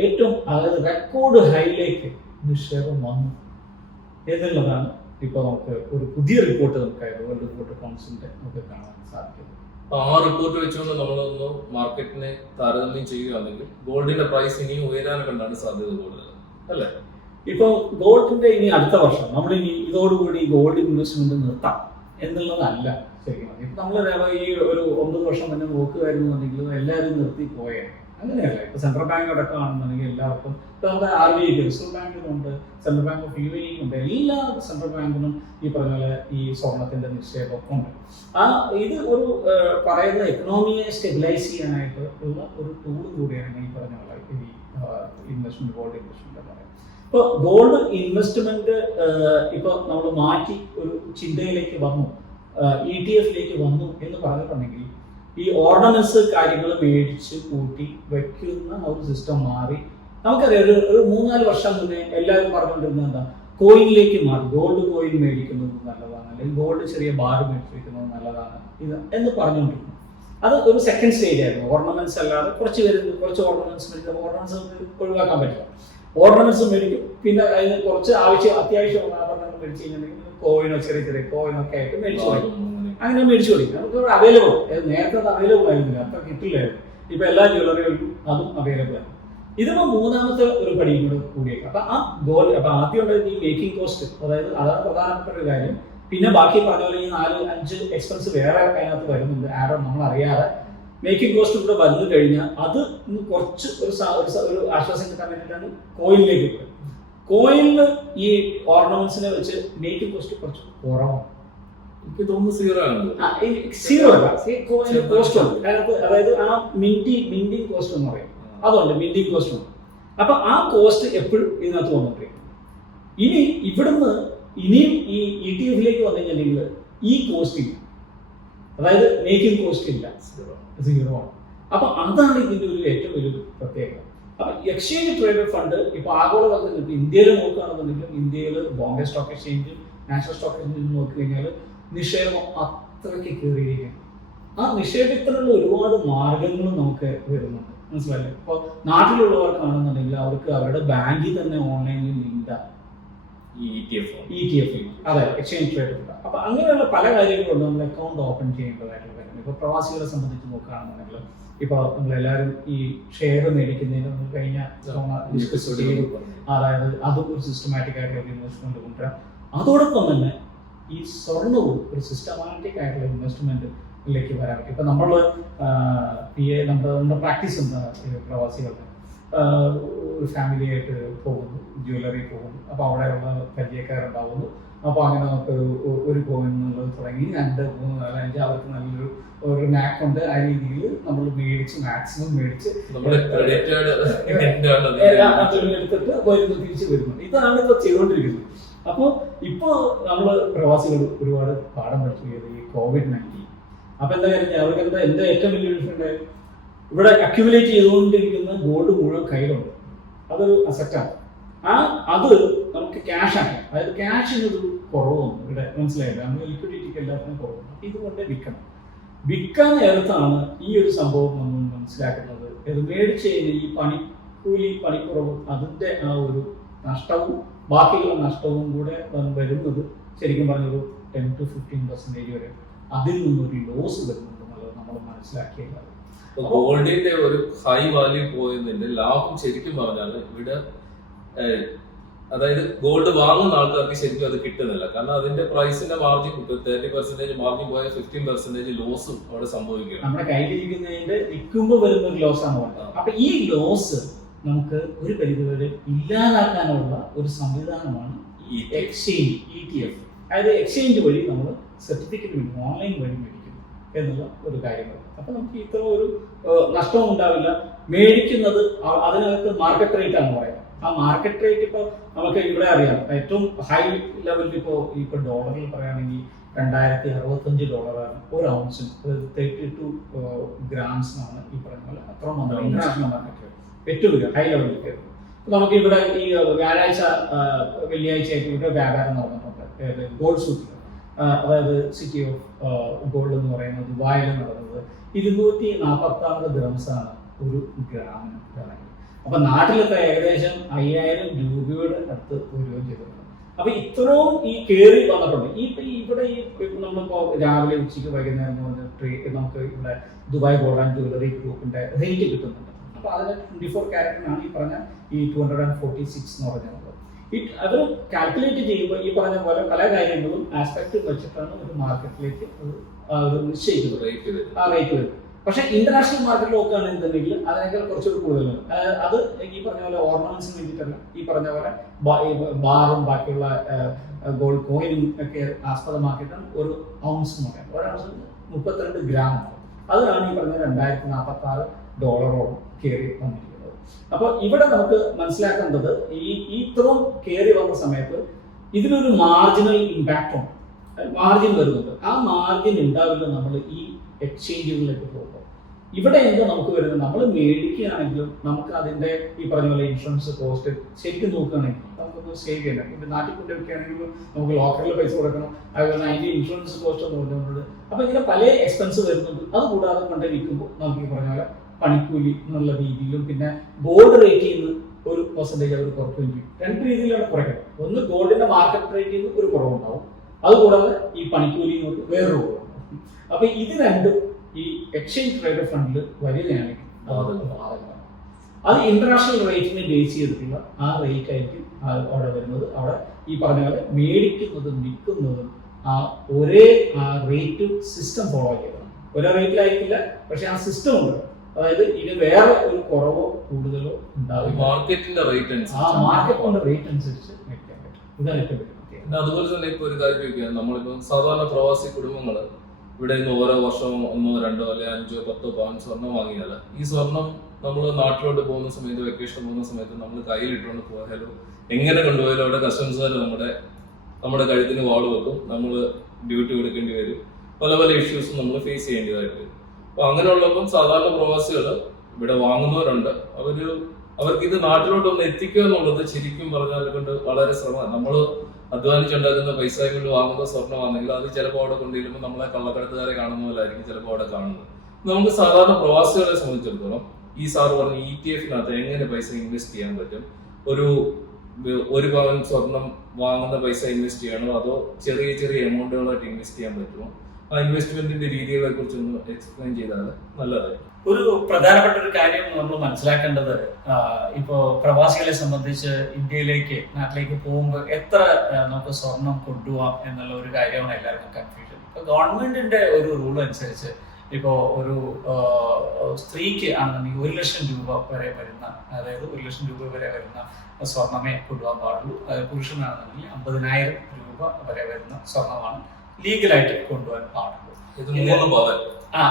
ഏറ്റവും അതായത് റെക്കോർഡ് ഹൈയിലേക്ക് നിക്ഷേപം വന്നു എന്നുള്ളതാണ് ഇപ്പോൾ നമുക്ക് ഒരു പുതിയ റിപ്പോർട്ട് നമുക്കായിരുന്നു വേൾഡ് ഗോൾഡ് കൗൺസിലിന്റെ നമുക്ക് കാണാൻ സാധിക്കുന്നത്. ആ റിപ്പോർട്ട് വെച്ചുകൊണ്ട് നമ്മളൊന്ന് മാർക്കറ്റിനെ താരതമ്യം ചെയ്യുകയാണെങ്കിൽ ഗോൾഡിന്റെ പ്രൈസ് ഇനിയും ഉയരാൻ കണ്ടാണ് സാധ്യത കൂടുതൽ അല്ലേ? ഇപ്പോൾ ഗോൾഡിന്റെ ഇനി അടുത്ത വർഷം നമ്മൾ ഇനി ഇതോടുകൂടി ഗോൾഡ് ഇൻവെസ്റ്റ്മെന്റ് നിർത്താം എന്നുള്ളതല്ല ശരിക്കും. ഇപ്പൊ നമ്മൾ ഈ ഒരു 9 വർഷം തന്നെ നോക്കുകയായിരുന്നുണ്ടെങ്കിൽ എല്ലാവരും നിർത്തി പോയേ. അങ്ങനെയല്ല. ഇപ്പൊ സെൻട്രൽ ബാങ്ക് അടക്കമാണെന്നുണ്ടെങ്കിൽ എല്ലാവർക്കും ഇപ്പൊ നമ്മുടെ RBI റിസർവ് ബാങ്കിനുണ്ട്, സെൻട്രൽ ബാങ്ക് ഓഫ് UAE ഉണ്ട്, എല്ലാ സെൻട്രൽ ബാങ്കിനും ഈ പറഞ്ഞ പോലെ ഈ സ്വർണത്തിന്റെ നിക്ഷേപം ഉണ്ട്. ഇത് ഒരു പറയുന്ന എക്കണോമിയെ സ്റ്റെബിലൈസ് ചെയ്യാനായിട്ട് ഉള്ള ഒരു ടൂൾ കൂടിയാണ് ഈ പറഞ്ഞ പോലെ ഈ ഇൻവെസ്റ്റ്മെന്റ്, ഗോൾഡ് ഇൻവെസ്റ്റ്മെന്റ് പറയുന്നത്. ഇപ്പോൾ ഗോൾഡ് ഇൻവെസ്റ്റ്മെന്റ് ഇപ്പോൾ നമ്മൾ മാറ്റി ഒരു ചിന്തയിലേക്ക് വന്നു, ETF വന്നു എന്ന് പറഞ്ഞിട്ടുണ്ടെങ്കിൽ ഈ ഓർണമെന്റ്സ് കാര്യങ്ങൾ മേടിച്ച് കൂട്ടി വെക്കുന്ന ഒരു സിസ്റ്റം മാറി. നമുക്കറിയാം ഒരു 3-4 വർഷം മുന്നേ എല്ലാവരും പറഞ്ഞുകൊണ്ടിരുന്നത് എന്താ, കോയിനിലേക്ക് മാറി. ഗോൾഡ് കോയിൻ മേടിക്കുന്നത് നല്ലതാണ്, അല്ലെങ്കിൽ ഗോൾഡ് ചെറിയ ബാർ മേടിച്ചിരിക്കുന്നത് നല്ലതാണ് ഇത് എന്ന് പറഞ്ഞുകൊണ്ടിരുന്നു. അത് ഒരു സെക്കൻഡ് സ്റ്റേജ് ആയിരുന്നു. ഓർണമെന്റ്സ് അല്ലാതെ കുറച്ച് ഓർണമെന്റ്സ് മേടിക്കും. ഓർണമെന്റ്സ് ഒഴിവാക്കാൻ പറ്റില്ല. ഓർണമെന്റ്സ് മേടിക്കും, പിന്നെ അതിന് കുറച്ച് അത്യാവശ്യം ആഭരണങ്ങൾ മേടിച്ച് കഴിഞ്ഞിട്ടുണ്ടെങ്കിൽ കോയിനോ ചെറിയ കോയിനോ ഒക്കെ ആയിട്ട് മേടിച്ചു കൊടുക്കും. അങ്ങനെ മേടിച്ചു കൊടുക്കും. നമുക്ക് അവൈലബിൾ. നേരത്തെ അത് അവൈലബിൾ ആയിരുന്നില്ല, അത്ര കിട്ടില്ലായിരുന്നു. ഇപ്പൊ എല്ലാ ജ്വല്ലറികളിലും അതും അവൈലബിൾ ആണ്. ഇതിപ്പോ മൂന്നാമത്തെ ഒരു പടിയും കൂടെ കൂടിയേക്കും. അപ്പൊ ആദ്യം ഈ മേക്കിംഗ് കോസ്റ്റ്, അതായത് അതാണ് പ്രധാനപ്പെട്ട ഒരു കാര്യം. പിന്നെ ബാക്കി പറഞ്ഞ പോലെ ഈ 4-5 എക്സ്പെൻസ് വേറെ അതിനകത്ത് വരുന്നുണ്ട്, ആഡോ നമ്മൾ അറിയാതെ. മേക്കിംഗ് കോസ്റ്റ് കൂടെ വന്നു കഴിഞ്ഞാൽ അത് കുറച്ച് ഒരു ആശ്വാസം കിട്ടാൻ വേണ്ടിയിട്ടാണ് കോയിനിലേക്ക് പോയത്. കോയിനിൽ ഈ ഓർണമെന്റ്സിനെ വെച്ച് മേക്കിംഗ് കോസ്റ്റ് കുറച്ച് കുറവാണ്. എനിക്ക് തോന്നുന്നു സീറോ അല്ല, കോസ്റ്റ് ഉണ്ട് അതിനകത്ത്. അതായത് ആ മിന്റിങ് കോസ്റ്റ് എന്ന് പറയും, അതുണ്ട്, മിന്റിങ് കോസ്റ്റ് ഉണ്ട്. അപ്പൊ ആ കോസ്റ്റ് എപ്പോഴും ഇതിനകത്ത് വന്നിട്ടുണ്ട്. ഇനിയും ഈ ETF വന്നു കഴിഞ്ഞിട്ടുണ്ടെങ്കിൽ ഈ കോസ്റ്റ് ഇല്ല, അതായത് മേക്കിംഗ് കോസ്റ്റ് ഇല്ല, സീറോ ആണ്. അപ്പൊ അതാണ് ഇതിന്റെ ഒരു ഏറ്റവും വലിയൊരു പ്രത്യേകത. അപ്പൊ എക്സ്ചേഞ്ച് ട്രേഡഡ് ഫണ്ട് ഇപ്പൊ ആഗോളതലത്തിൽ ഇപ്പൊ ഇന്ത്യയിൽ നോക്കുകയാണെന്നുണ്ടെങ്കിലും ഇന്ത്യയിൽ Bombay stock exchange, national stock exchange നോക്കി കഴിഞ്ഞാൽ നിക്ഷേപം അത്രയ്ക്ക് കയറിയിരിക്കുകയാണ്. ആ നിക്ഷേപത്തിനുള്ള ഒരുപാട് മാർഗങ്ങളും നമുക്ക് വരുന്നുണ്ട്, മനസ്സിലായില്ലേ? ഇപ്പോൾ നാട്ടിലുള്ളവർക്കാണെന്നുണ്ടെങ്കിൽ അവർക്ക് അവരുടെ ബാങ്കിൽ തന്നെ ഓൺലൈനിൽ ലിങ്കാണ് ETF, അതെ, എക്സ്ചേഞ്ച് ട്രേഡ് ഫണ്ട്. അപ്പൊ അങ്ങനെയുള്ള പല കാര്യങ്ങളുണ്ട് നമ്മൾ അക്കൗണ്ട് ഓപ്പൺ ചെയ്യേണ്ടതായിട്ടുള്ള കാര്യം. ഇപ്പൊ പ്രവാസികളെ സംബന്ധിച്ച് നോക്കുകയാണെന്നുണ്ടെങ്കിൽ ഇപ്പൊ നമ്മളെല്ലാവരും ഈ ഷെയർ മേടിക്കുന്നതിന് നമ്മൾ കഴിഞ്ഞ ഡിസ്കസ് ചെയ്തു. അതായത് അതും ഒരു സിസ്റ്റമാറ്റിക് ആയിട്ടുള്ള ഇൻവെസ്റ്റ്മെന്റ് കൊണ്ടുവരാം. അതോടൊപ്പം തന്നെ ഈ സ്വർണവും ഒരു സിസ്റ്റമാറ്റിക് ആയിട്ടുള്ള ഇൻവെസ്റ്റ്മെന്റിലേക്ക് വരാൻ പറ്റും. ഇപ്പൊ നമ്മുടെ പ്രാക്ടീസ് എന്താ, പ്രവാസികളുടെ ഒരു ഫാമിലി ആയിട്ട് പോകുന്നു, ജ്വല്ലറി പോകുന്നു, അപ്പോൾ അവിടെയുള്ള പരിചയക്കാരുണ്ടാവുന്നു. അപ്പോൾ അങ്ങനെ നമുക്ക് ഒരു കോയിൻ എന്നുള്ളത് തുടങ്ങി 2, 3, 4, 5 അവർക്ക് നല്ലൊരു നാക്കുണ്ട്. ആ രീതിയിൽ നമ്മൾ മാക്സിമം മേടിച്ച് എടുത്തിട്ട് വരുന്നു, തിരിച്ചു വരുന്നു. ഇതാണ് ഇപ്പോൾ ചെയ്തുകൊണ്ടിരിക്കുന്നത്. അപ്പോൾ ഇപ്പോൾ നമ്മൾ പ്രവാസികൾ ഒരുപാട് പാഠം പഠിച്ചു ഈ COVID-19. അപ്പോൾ എന്താ കാര്യം, അവർക്ക് എന്താ ഏറ്റവും വലിയ ഡിഫറൻറ്റ്, ഇവിടെ അക്യുമുലേറ്റ് ചെയ്തുകൊണ്ടിരിക്കുന്ന ഗോൾഡ് മുഴുവൻ കയ്യിലുണ്ട്, അതൊരു അസറ്റാണ്. അത് നമുക്ക് ക്യാഷാണ്, അതായത് ക്യാഷിനൊരു കുറവൊന്നും ഇവിടെ മനസ്സിലായില്ല. നമ്മൾ ലിക്വിഡിറ്റിക്ക് എല്ലാത്തിനും കുറവുണ്ട്. ഇതുകൊണ്ട് വിൽക്കാൻ നേരത്താണ് ഈ ഒരു സംഭവം നമ്മൾ മനസ്സിലാക്കുന്നത്. ഇത് മേടിച്ച് കഴിഞ്ഞാൽ ഈ പണിക്കുറവ്, അതിൻ്റെ ആ ഒരു നഷ്ടവും ബാക്കിയുള്ള നഷ്ടവും കൂടെ വരുന്നത് ശരിക്കും പറഞ്ഞൊരു 10 to 15% വരെ അതിൽ നിന്നൊരു ലോസ് വരുന്നുണ്ടെന്നുള്ളത് നമ്മൾ മനസ്സിലാക്കിയത്. ഗോൾഡിന്റെ ഒരു ഹൈ വാല്യൂ പോയതിന്റെ ലാഭം ശരിക്കും പറഞ്ഞാൽ ഇവിടെ, അതായത് ഗോൾഡ് വാങ്ങുന്ന ആൾക്കാർക്ക് ശരിക്കും അത് കിട്ടുന്നില്ല. കാരണം അതിന്റെ പ്രൈസിന്റെ മാർജിൻ 30% മാർജിൻ പോയ 15% ലോസും അവിടെ സംഭവിക്കുകയാണ്. നമ്മുടെ കയ്യിലിരിക്കുന്നതിന്റെ വിൽക്കുമ്പോൾ വരുന്ന ഒരു ലോസാണ് പറയുന്നത്. അപ്പൊ ഈ ലോസ് നമുക്ക് ഒരു പരിധിവരെ ഇല്ലാതാക്കാനുള്ള ഒരു സംവിധാനമാണ് ഈ എക്സ്ചേഞ്ച് ETF, അതായത് എക്സ്ചേഞ്ച് വഴി നമ്മൾ സർട്ടിഫിക്കറ്റ് മേടിക്കും, ഓൺലൈൻ വഴി മേടിക്കുന്നു എന്നുള്ള ഒരു കാര്യങ്ങൾ. അപ്പൊ നമുക്ക് ഇത്ര ഒരു നഷ്ടവും ഉണ്ടാവില്ല. മേടിക്കുന്നത് അതിനകത്ത് മാർക്കറ്റ് റേറ്റ് ആണ് പറയുന്നത്. ആ മാർക്കറ്റ് റേറ്റ് ഇപ്പോൾ നമുക്ക് ഇവിടെ അറിയാം, ഏറ്റവും ഹൈ ലെവലിൽ ഇപ്പോൾ ഡോളറിൽ പറയുകയാണെങ്കിൽ $2065 ഒരു ഔൺസിന്, 32 ഗ്രാംസിനാണ് ഈ പറയുന്ന പോലെ. അത്ര മാത്രം ഇന്റർനാഷണൽ മാർക്കറ്റ് ഏറ്റവും ഹൈ ലെവലിൽ കയറുന്നത്. നമുക്ക് ഇവിടെ ഈ വെള്ളിയാഴ്ച ആയിട്ട് ഇവിടെ വ്യാപാരം നടന്നിട്ടുണ്ട് ഗോൾഡ് സൂക്കിൽ. അതായത് സിറ്റി ഓഫ് ഗോൾഡ് എന്ന് പറയുന്നത് ദുബായിൽ നടന്നത് 246 ദിറംസാണ് ഒരു ഗ്രാമിന് ഇറങ്ങി. അപ്പൊ നാട്ടിലൊക്കെ ഏകദേശം 5000 രൂപയുടെ അടുത്ത് വരികയും ചെയ്തിട്ടുണ്ട്. അപ്പൊ ഇത്രയും ഈ കയറി വന്നിട്ടുണ്ട്. ഇവിടെ നമ്മളിപ്പോ രാവിലെ ഉച്ചയ്ക്ക് വൈകുന്നേരം നമുക്ക് ഇവിടെ ദുബായ് ഗോൾഡ് ആൻഡ് ജ്വല്ലറി ഗ്രൂപ്പിന്റെ റേറ്റ് കിട്ടുന്നുണ്ട്. അപ്പൊ അതിന് 24 ക്യാരറ്റിനാണ് ഈ പറഞ്ഞ ഈ 246 എന്ന് പറഞ്ഞത്. അത് കാൽക്കുലേറ്റ് ചെയ്യുമ്പോൾ ഈ പറഞ്ഞ പോലെ പല കാര്യങ്ങളും ആസ്പെക്ട് വെച്ചിട്ടാണ് ഒരു മാർക്കറ്റിലേക്ക് നിശ്ചയിക്കുന്നത്, ആ റേറ്റ് വരും. പക്ഷെ ഇന്റർനാഷണൽ മാർക്കറ്റിൽ നോക്കുകയാണെന്നുണ്ടെങ്കിൽ അതിനേക്കാൾ കുറച്ചുകൂടി കൂടുതലാണ്. അത് ഈ പറഞ്ഞ പോലെ ഓർണമെന്റ്സിന് വേണ്ടിയിട്ടല്ല, ഈ പറഞ്ഞ പോലെ ബാറും ബാക്കിയുള്ള ഗോൾഡ് കോയിനും ഒക്കെ ആസ്പദമാക്കിയിട്ടാണ് ഒരു ഔൺസ് എന്ന് പറയുന്നത്. ഒരു ഔൺസ് 32 ഗ്രാമാണ്. അതിനാണ് ഈ പറഞ്ഞ $2046 കയറി വന്നിരിക്കുന്നത്. അപ്പൊ ഇവിടെ നമുക്ക് മനസ്സിലാക്കേണ്ടത് ഈ ഇത്രയും കയറി വന്ന സമയത്ത് ഇതിനൊരു മാർജിനൽ ഇമ്പാക്റ്റ് ഉണ്ട്, മാർജിൻ വരുന്നുണ്ട്. ആ മാർജിൻ ഉണ്ടാവില്ല നമ്മൾ ഈ എക്സ്ചേഞ്ചുകളിലേക്ക് പോകുമ്പോൾ. ഇവിടെ എന്താ നമുക്ക് വരുന്നത്, നമ്മൾ മേടിക്കുകയാണെങ്കിലും നമുക്ക് അതിന്റെ ഈ പറഞ്ഞ പോലെ ഇൻഷുറൻസ് കോസ്റ്റ് ശരിക്കും നോക്കുകയാണെങ്കിൽ നമുക്കൊന്ന് സേവ് ചെയ്യണം. ഇപ്പൊ നാട്ടിൽ കൊണ്ട് വെക്കുകയാണെങ്കിലും നമുക്ക് ലോക്കറിൽ പൈസ കൊടുക്കണം, അതുപോലെ അതിന്റെ ഇൻഷുറൻസ് കോസ്റ്റ് എന്ന് പറഞ്ഞുകൊണ്ട് അപ്പൊ ഇങ്ങനെ പല എക്സ്പെൻസ് വരുന്നുണ്ട്. അത് കൂടാതെ കൊണ്ട് വിൽക്കുമ്പോൾ നമുക്ക് ഈ പറഞ്ഞ പോലെ പണിക്കൂലി എന്നുള്ള രീതിയിലും പിന്നെ ഗോൾഡ് റേറ്റിൽ നിന്ന് ഒരു പെർസെന്റേജ് അവർ കുറയ്ക്കുകയും ചെയ്യും. രണ്ട് രീതിയിലാണ് കുറയ്ക്കുന്നത്. ഒന്ന് ഗോൾഡിന്റെ മാർക്കറ്റ് റേറ്റിൽ നിന്ന് ഒരു കുറവുണ്ടാവും, അതുകൂടാതെ ഈ പണിക്കൂലി വേറൊരു കുറവുണ്ടാവും. അപ്പൊ ഇത് രണ്ടും ഈ എക്സ്ചേഞ്ച് ട്രേഡ് ഫണ്ടിൽ വരികയാണെങ്കിൽ അത് ഇന്റർനാഷണൽ റേറ്റിനെ ബേസ് ചെയ്തിട്ടുള്ള ആ റേറ്റ് ആയിരിക്കും അവിടെ വരുന്നത്. അവിടെ ഈ പറഞ്ഞ പോലെ മേടിക്കുന്നതും വിൽക്കുന്നതും ആ ഒരേ ആ റേറ്റ് സിസ്റ്റം ഫോളോ ചെയ്യണം. ഒരേ റേറ്റിലായിരിക്കില്ല, പക്ഷെ ആ സിസ്റ്റം ഉണ്ട്. അതായത് ഇത് വേറെ ഒരു കുറവോ കൂടുതലോ ഉണ്ടാവില്ല. മാർക്കറ്റിന്റെ റേറ്റ് അനുസരിച്ച് മേടിക്കാൻ പറ്റും. ഇതാണ് ഏറ്റവും വലിയ പ്രത്യേകത. അതുപോലെ തന്നെ ഇപ്പൊ ഒരു കാര്യം ചോദിക്കുകയാണ്, നമ്മളിപ്പോ സാധാരണ പ്രവാസി കുടുംബങ്ങള് ഇവിടെ നിന്ന് ഓരോ വർഷവും 1, 2 അല്ലെങ്കിൽ 5, 10 പവൻ സ്വർണം വാങ്ങിയാൽ ഈ സ്വർണം നമ്മൾ നാട്ടിലോട്ട് പോകുന്ന സമയത്ത്, വെക്കേഷൻ പോകുന്ന സമയത്ത് നമ്മൾ കയ്യിലിട്ടുകൊണ്ട് പോയാലോ എങ്ങനെ കൊണ്ടുപോയാലോ അവിടെ കസ്റ്റംസുകാർ നമ്മുടെ കഴുത്തിന് വാള് വെക്കും, നമ്മൾ ഡ്യൂട്ടി കൊടുക്കേണ്ടി വരും, പല പല ഇഷ്യൂസും നമ്മൾ ഫേസ് ചെയ്യേണ്ടതായിട്ട് വരും. അപ്പൊ അങ്ങനെയുള്ളപ്പം സാധാരണ പ്രവാസികൾ ഇവിടെ വാങ്ങുന്നവരുണ്ട്. അവർക്ക് ഇത് നാട്ടിലോട്ടൊന്ന് എത്തിക്കുക എന്നുള്ളത് ശരിക്കും പറഞ്ഞാൽ കൊണ്ട് വളരെ ശ്രമമാണ്. നമ്മൾ അധ്വാനിച്ചുണ്ടാക്കുന്ന പൈസ കൊണ്ട് വാങ്ങുന്ന സ്വർണ്ണമാണെങ്കിൽ അത് ചിലപ്പോൾ അവിടെ കൊണ്ടുവരുമ്പോൾ നമ്മളെ കള്ളക്കടത്തുകാരെ കാണുന്ന പോലെ ആയിരിക്കും ചിലപ്പോൾ അവിടെ കാണുന്നത്. നമുക്ക് സാധാരണ പ്രവാസികളെ സംബന്ധിച്ചിടത്തോളം ഈ സാറ് പറഞ്ഞ ETF-നകത്ത് എങ്ങനെ പൈസ ഇൻവെസ്റ്റ് ചെയ്യാൻ പറ്റും? ഒരു പവൻ സ്വർണം വാങ്ങുന്ന പൈസ ഇൻവെസ്റ്റ് ചെയ്യണോ അതോ ചെറിയ ചെറിയ എമൗണ്ടുകളായിട്ട് ഇൻവെസ്റ്റ് ചെയ്യാൻ പറ്റുമോ? ആ ഇൻവെസ്റ്റ്മെന്റിന്റെ രീതികളെ കുറിച്ചൊന്ന് എക്സ്പ്ലെയിൻ ചെയ്താൽ നല്ലതായിരിക്കും. ഒരു പ്രധാനപ്പെട്ട ഒരു കാര്യം നമ്മൾ മനസ്സിലാക്കേണ്ടത്, ഇപ്പോ പ്രവാസികളെ സംബന്ധിച്ച് ഇന്ത്യയിലേക്ക് നാട്ടിലേക്ക് പോകുമ്പോൾ എത്ര നമുക്ക് സ്വർണം കൊണ്ടുപോകാം എന്നുള്ള ഒരു കാര്യമാണ് എല്ലാവർക്കും കൺഫ്യൂഷൻ. ഇപ്പൊ ഗവൺമെന്റിന്റെ ഒരു റൂൾ അനുസരിച്ച് ഇപ്പോ ഒരു സ്ത്രീക്ക് ആണെന്നുണ്ടെങ്കിൽ 1 ലക്ഷം രൂപ വരെ വരുന്ന, അതായത് 1 ലക്ഷം രൂപ വരെ വരുന്ന സ്വർണമേ കൊണ്ടുപോകാൻ പാടുള്ളൂ. പുരുഷനാണെന്നുണ്ടെങ്കിൽ 50,000 രൂപ വരെ വരുന്ന സ്വർണമാണ് ലീഗലായിട്ട് കൊണ്ടുപോകാൻ പാടുള്ളൂ.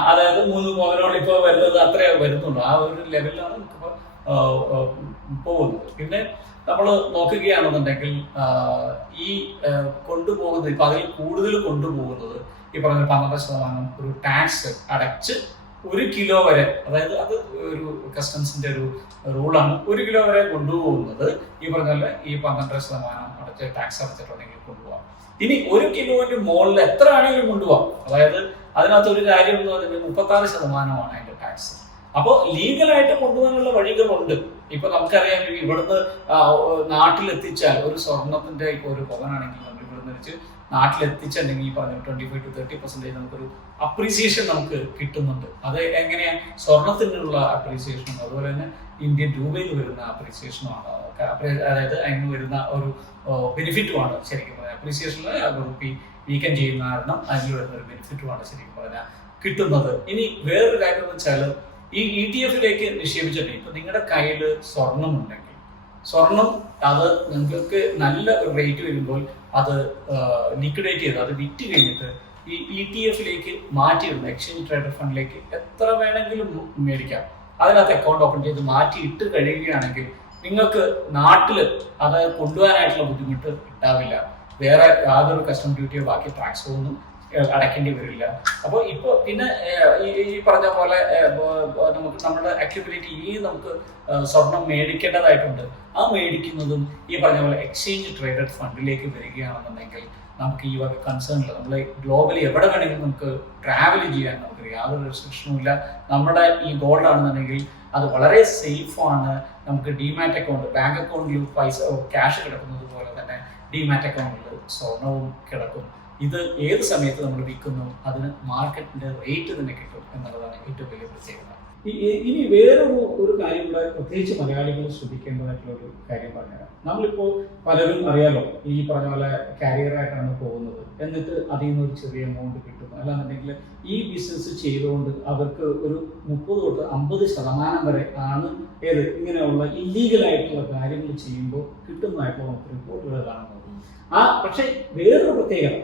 അതായത് 3 പവനോട് ഇപ്പൊ വരുന്നത് അത്രേ വരുന്നുള്ളൂ. ആ ഒരു ലെവലിലാണ് നമുക്കിപ്പോ പോകുന്നത്. പിന്നെ നമ്മൾ നോക്കുകയാണെന്നുണ്ടെങ്കിൽ ഈ കൊണ്ടുപോകുന്നത് ഇപ്പൊ അതിൽ കൂടുതൽ കൊണ്ടുപോകുന്നത് ഈ പറഞ്ഞ 12% ഒരു ടാക്സ് അടച്ച് 1 കിലോ വരെ, അതായത് അത് ഒരു കസ്റ്റംസിന്റെ ഒരു റൂളാണ്. 1 കിലോ വരെ കൊണ്ടുപോകുന്നത് ഈ പറഞ്ഞ പോലെ ഈ 12% അടച്ച് ടാക്സ് അടച്ചിട്ടുണ്ടെങ്കിൽ കൊണ്ടുപോകാം. ഇനി 1 കിലോന്റെ മുകളിൽ എത്ര ആണെങ്കിലും കൊണ്ടുപോകാം. അതായത് അതിനകത്ത് ഒരു കാര്യം എന്ന് പറഞ്ഞാൽ 36% അതിന്റെ ടാക്സ്. അപ്പോൾ ലീഗലായിട്ട് കൊണ്ടുപോകാനുള്ള വഴികളുണ്ട്. ഇപ്പൊ നമുക്കറിയാം, ഇവിടുന്ന് നാട്ടിലെത്തിച്ചാൽ ഒരു സ്വർണത്തിന്റെ ഇപ്പൊ ഒരു പവനാണെങ്കിൽ നമ്മൾ ഇവിടുന്ന് വെച്ച് നാട്ടിലെത്തിച്ചിട്ടുണ്ടെങ്കിൽ ഈ പറഞ്ഞ 25 to 30% നമുക്കൊരു അപ്രീസിയേഷൻ നമുക്ക് കിട്ടുന്നുണ്ട്. അത് എങ്ങനെയാ? സ്വർണത്തിനുള്ള അപ്രീസിയേഷനും അതുപോലെ തന്നെ ഇന്ത്യൻ രൂപയിൽ വരുന്ന അപ്രീസിയേഷനുമാണ്. അതായത് അതിന് വരുന്ന ഒരു ബെനിഫിറ്റുമാണ് ശരിക്കും പറഞ്ഞാൽ. അപ്രീസിയേഷനിൽ റുപ്പി വീക്കം ചെയ്യുന്ന കാരണം അതിൽ വരുന്ന ഒരു ബെനിഫിറ്റുമാണ് ശരിക്കും പറഞ്ഞാൽ കിട്ടുന്നത്. ഇനി വേറൊരു കാര്യം എന്ന് വെച്ചാൽ ഈ ETF-ലേക്ക് നിക്ഷേപിച്ചിട്ട് ഇപ്പൊ നിങ്ങളുടെ കയ്യിൽ സ്വർണം ഉണ്ടെങ്കിൽ സ്വർണം അത് നിങ്ങൾക്ക് നല്ല ഒരു റേറ്റ് വരുമ്പോൾ അത് ലിക്വിഡേറ്റ് ചെയ്ത് അത് വിറ്റ് കഴിഞ്ഞിട്ട് ഈ ETF-ലേക്ക് മാറ്റിയിടുന്ന എക്സ്ചേഞ്ച് ട്രേഡഡ് ഫണ്ടിലേക്ക് എത്ര വേണമെങ്കിലും മേടിക്കാം. അതിനകത്ത് അക്കൗണ്ട് ഓപ്പൺ ചെയ്ത് മാറ്റി ഇട്ട് കഴിയുകയാണെങ്കിൽ നിങ്ങൾക്ക് നാട്ടിൽ അത് കൊണ്ടുപോകാനായിട്ടുള്ള ബുദ്ധിമുട്ട് ഉണ്ടാവില്ല. വേറെ യാതൊരു കസ്റ്റം ഡ്യൂട്ടിയോ ബാക്കി ടാക്സോ ഒന്നും അടയ്ക്കേണ്ടി വരില്ല. അപ്പോൾ ഇപ്പോൾ പിന്നെ ഈ പറഞ്ഞ പോലെ നമുക്ക് നമ്മുടെ അക്യുമുലേറ്റ് നമുക്ക് സ്വർണം മേടിക്കേണ്ടതായിട്ടുണ്ട്. ആ മേടിക്കുന്നതും ഈ പറഞ്ഞ പോലെ എക്സ്ചേഞ്ച് ട്രേഡഡ് ഫണ്ടിലേക്ക് വരികയാണെന്നുണ്ടെങ്കിൽ നമുക്ക് ഈ വക കൺസേൺ ഇല്ല. നമ്മൾ ഗ്ലോബലി എവിടെ വേണമെങ്കിലും നമുക്ക് ട്രാവൽ ചെയ്യാൻ നമുക്ക് യാതൊരു റെസ്ട്രിക്ഷനും ഇല്ല. നമ്മുടെ ഈ ഗോൾഡ് ആണെന്നുണ്ടെങ്കിൽ അത് വളരെ സേഫാണ്. നമുക്ക് ഡിമാറ്റ് അക്കൗണ്ട്, ബാങ്ക് അക്കൗണ്ടിൽ പൈസ ക്യാഷ് കിടക്കുന്നത് പോലെ തന്നെ ഡിമാറ്റ് അക്കൗണ്ടിൽ സ്വർണവും കിടക്കും. ഇത് ഏത് സമയത്ത് നമ്മൾ വിൽക്കുന്നു അതിന് മാർക്കറ്റിന്റെ റേറ്റ് തന്നെ കിട്ടും എന്നുള്ളതാണ് ഏറ്റവും വലിയ പ്രത്യേകത. ഇനി വേറൊരു കാര്യം കൂടെ പ്രത്യേകിച്ച് മലയാളികൾ ശ്രദ്ധിക്കേണ്ടതായിട്ടുള്ള ഒരു കാര്യം പറഞ്ഞുതരാം. നമ്മളിപ്പോൾ പലരും അറിയാലോ, ഈ പറഞ്ഞ പോലെ കാരിയറായിട്ടാണ് പോകുന്നത്, എന്നിട്ട് അതിൽ നിന്ന് ഒരു ചെറിയ എമൗണ്ട് കിട്ടും. അല്ലാന്നുണ്ടെങ്കിൽ ഈ ബിസിനസ് ചെയ്തുകൊണ്ട് അവർക്ക് ഒരു 30 തൊട്ട് 50% വരെ ആണ് ഇങ്ങനെയുള്ള ഇല്ലീഗലായിട്ടുള്ള കാര്യങ്ങൾ ചെയ്യുമ്പോൾ കിട്ടുന്നതായിട്ടുള്ള നമുക്ക് റിപ്പോർട്ടുകൾ കാണുന്നത്. പക്ഷേ വേറൊരു പ്രത്യേകത,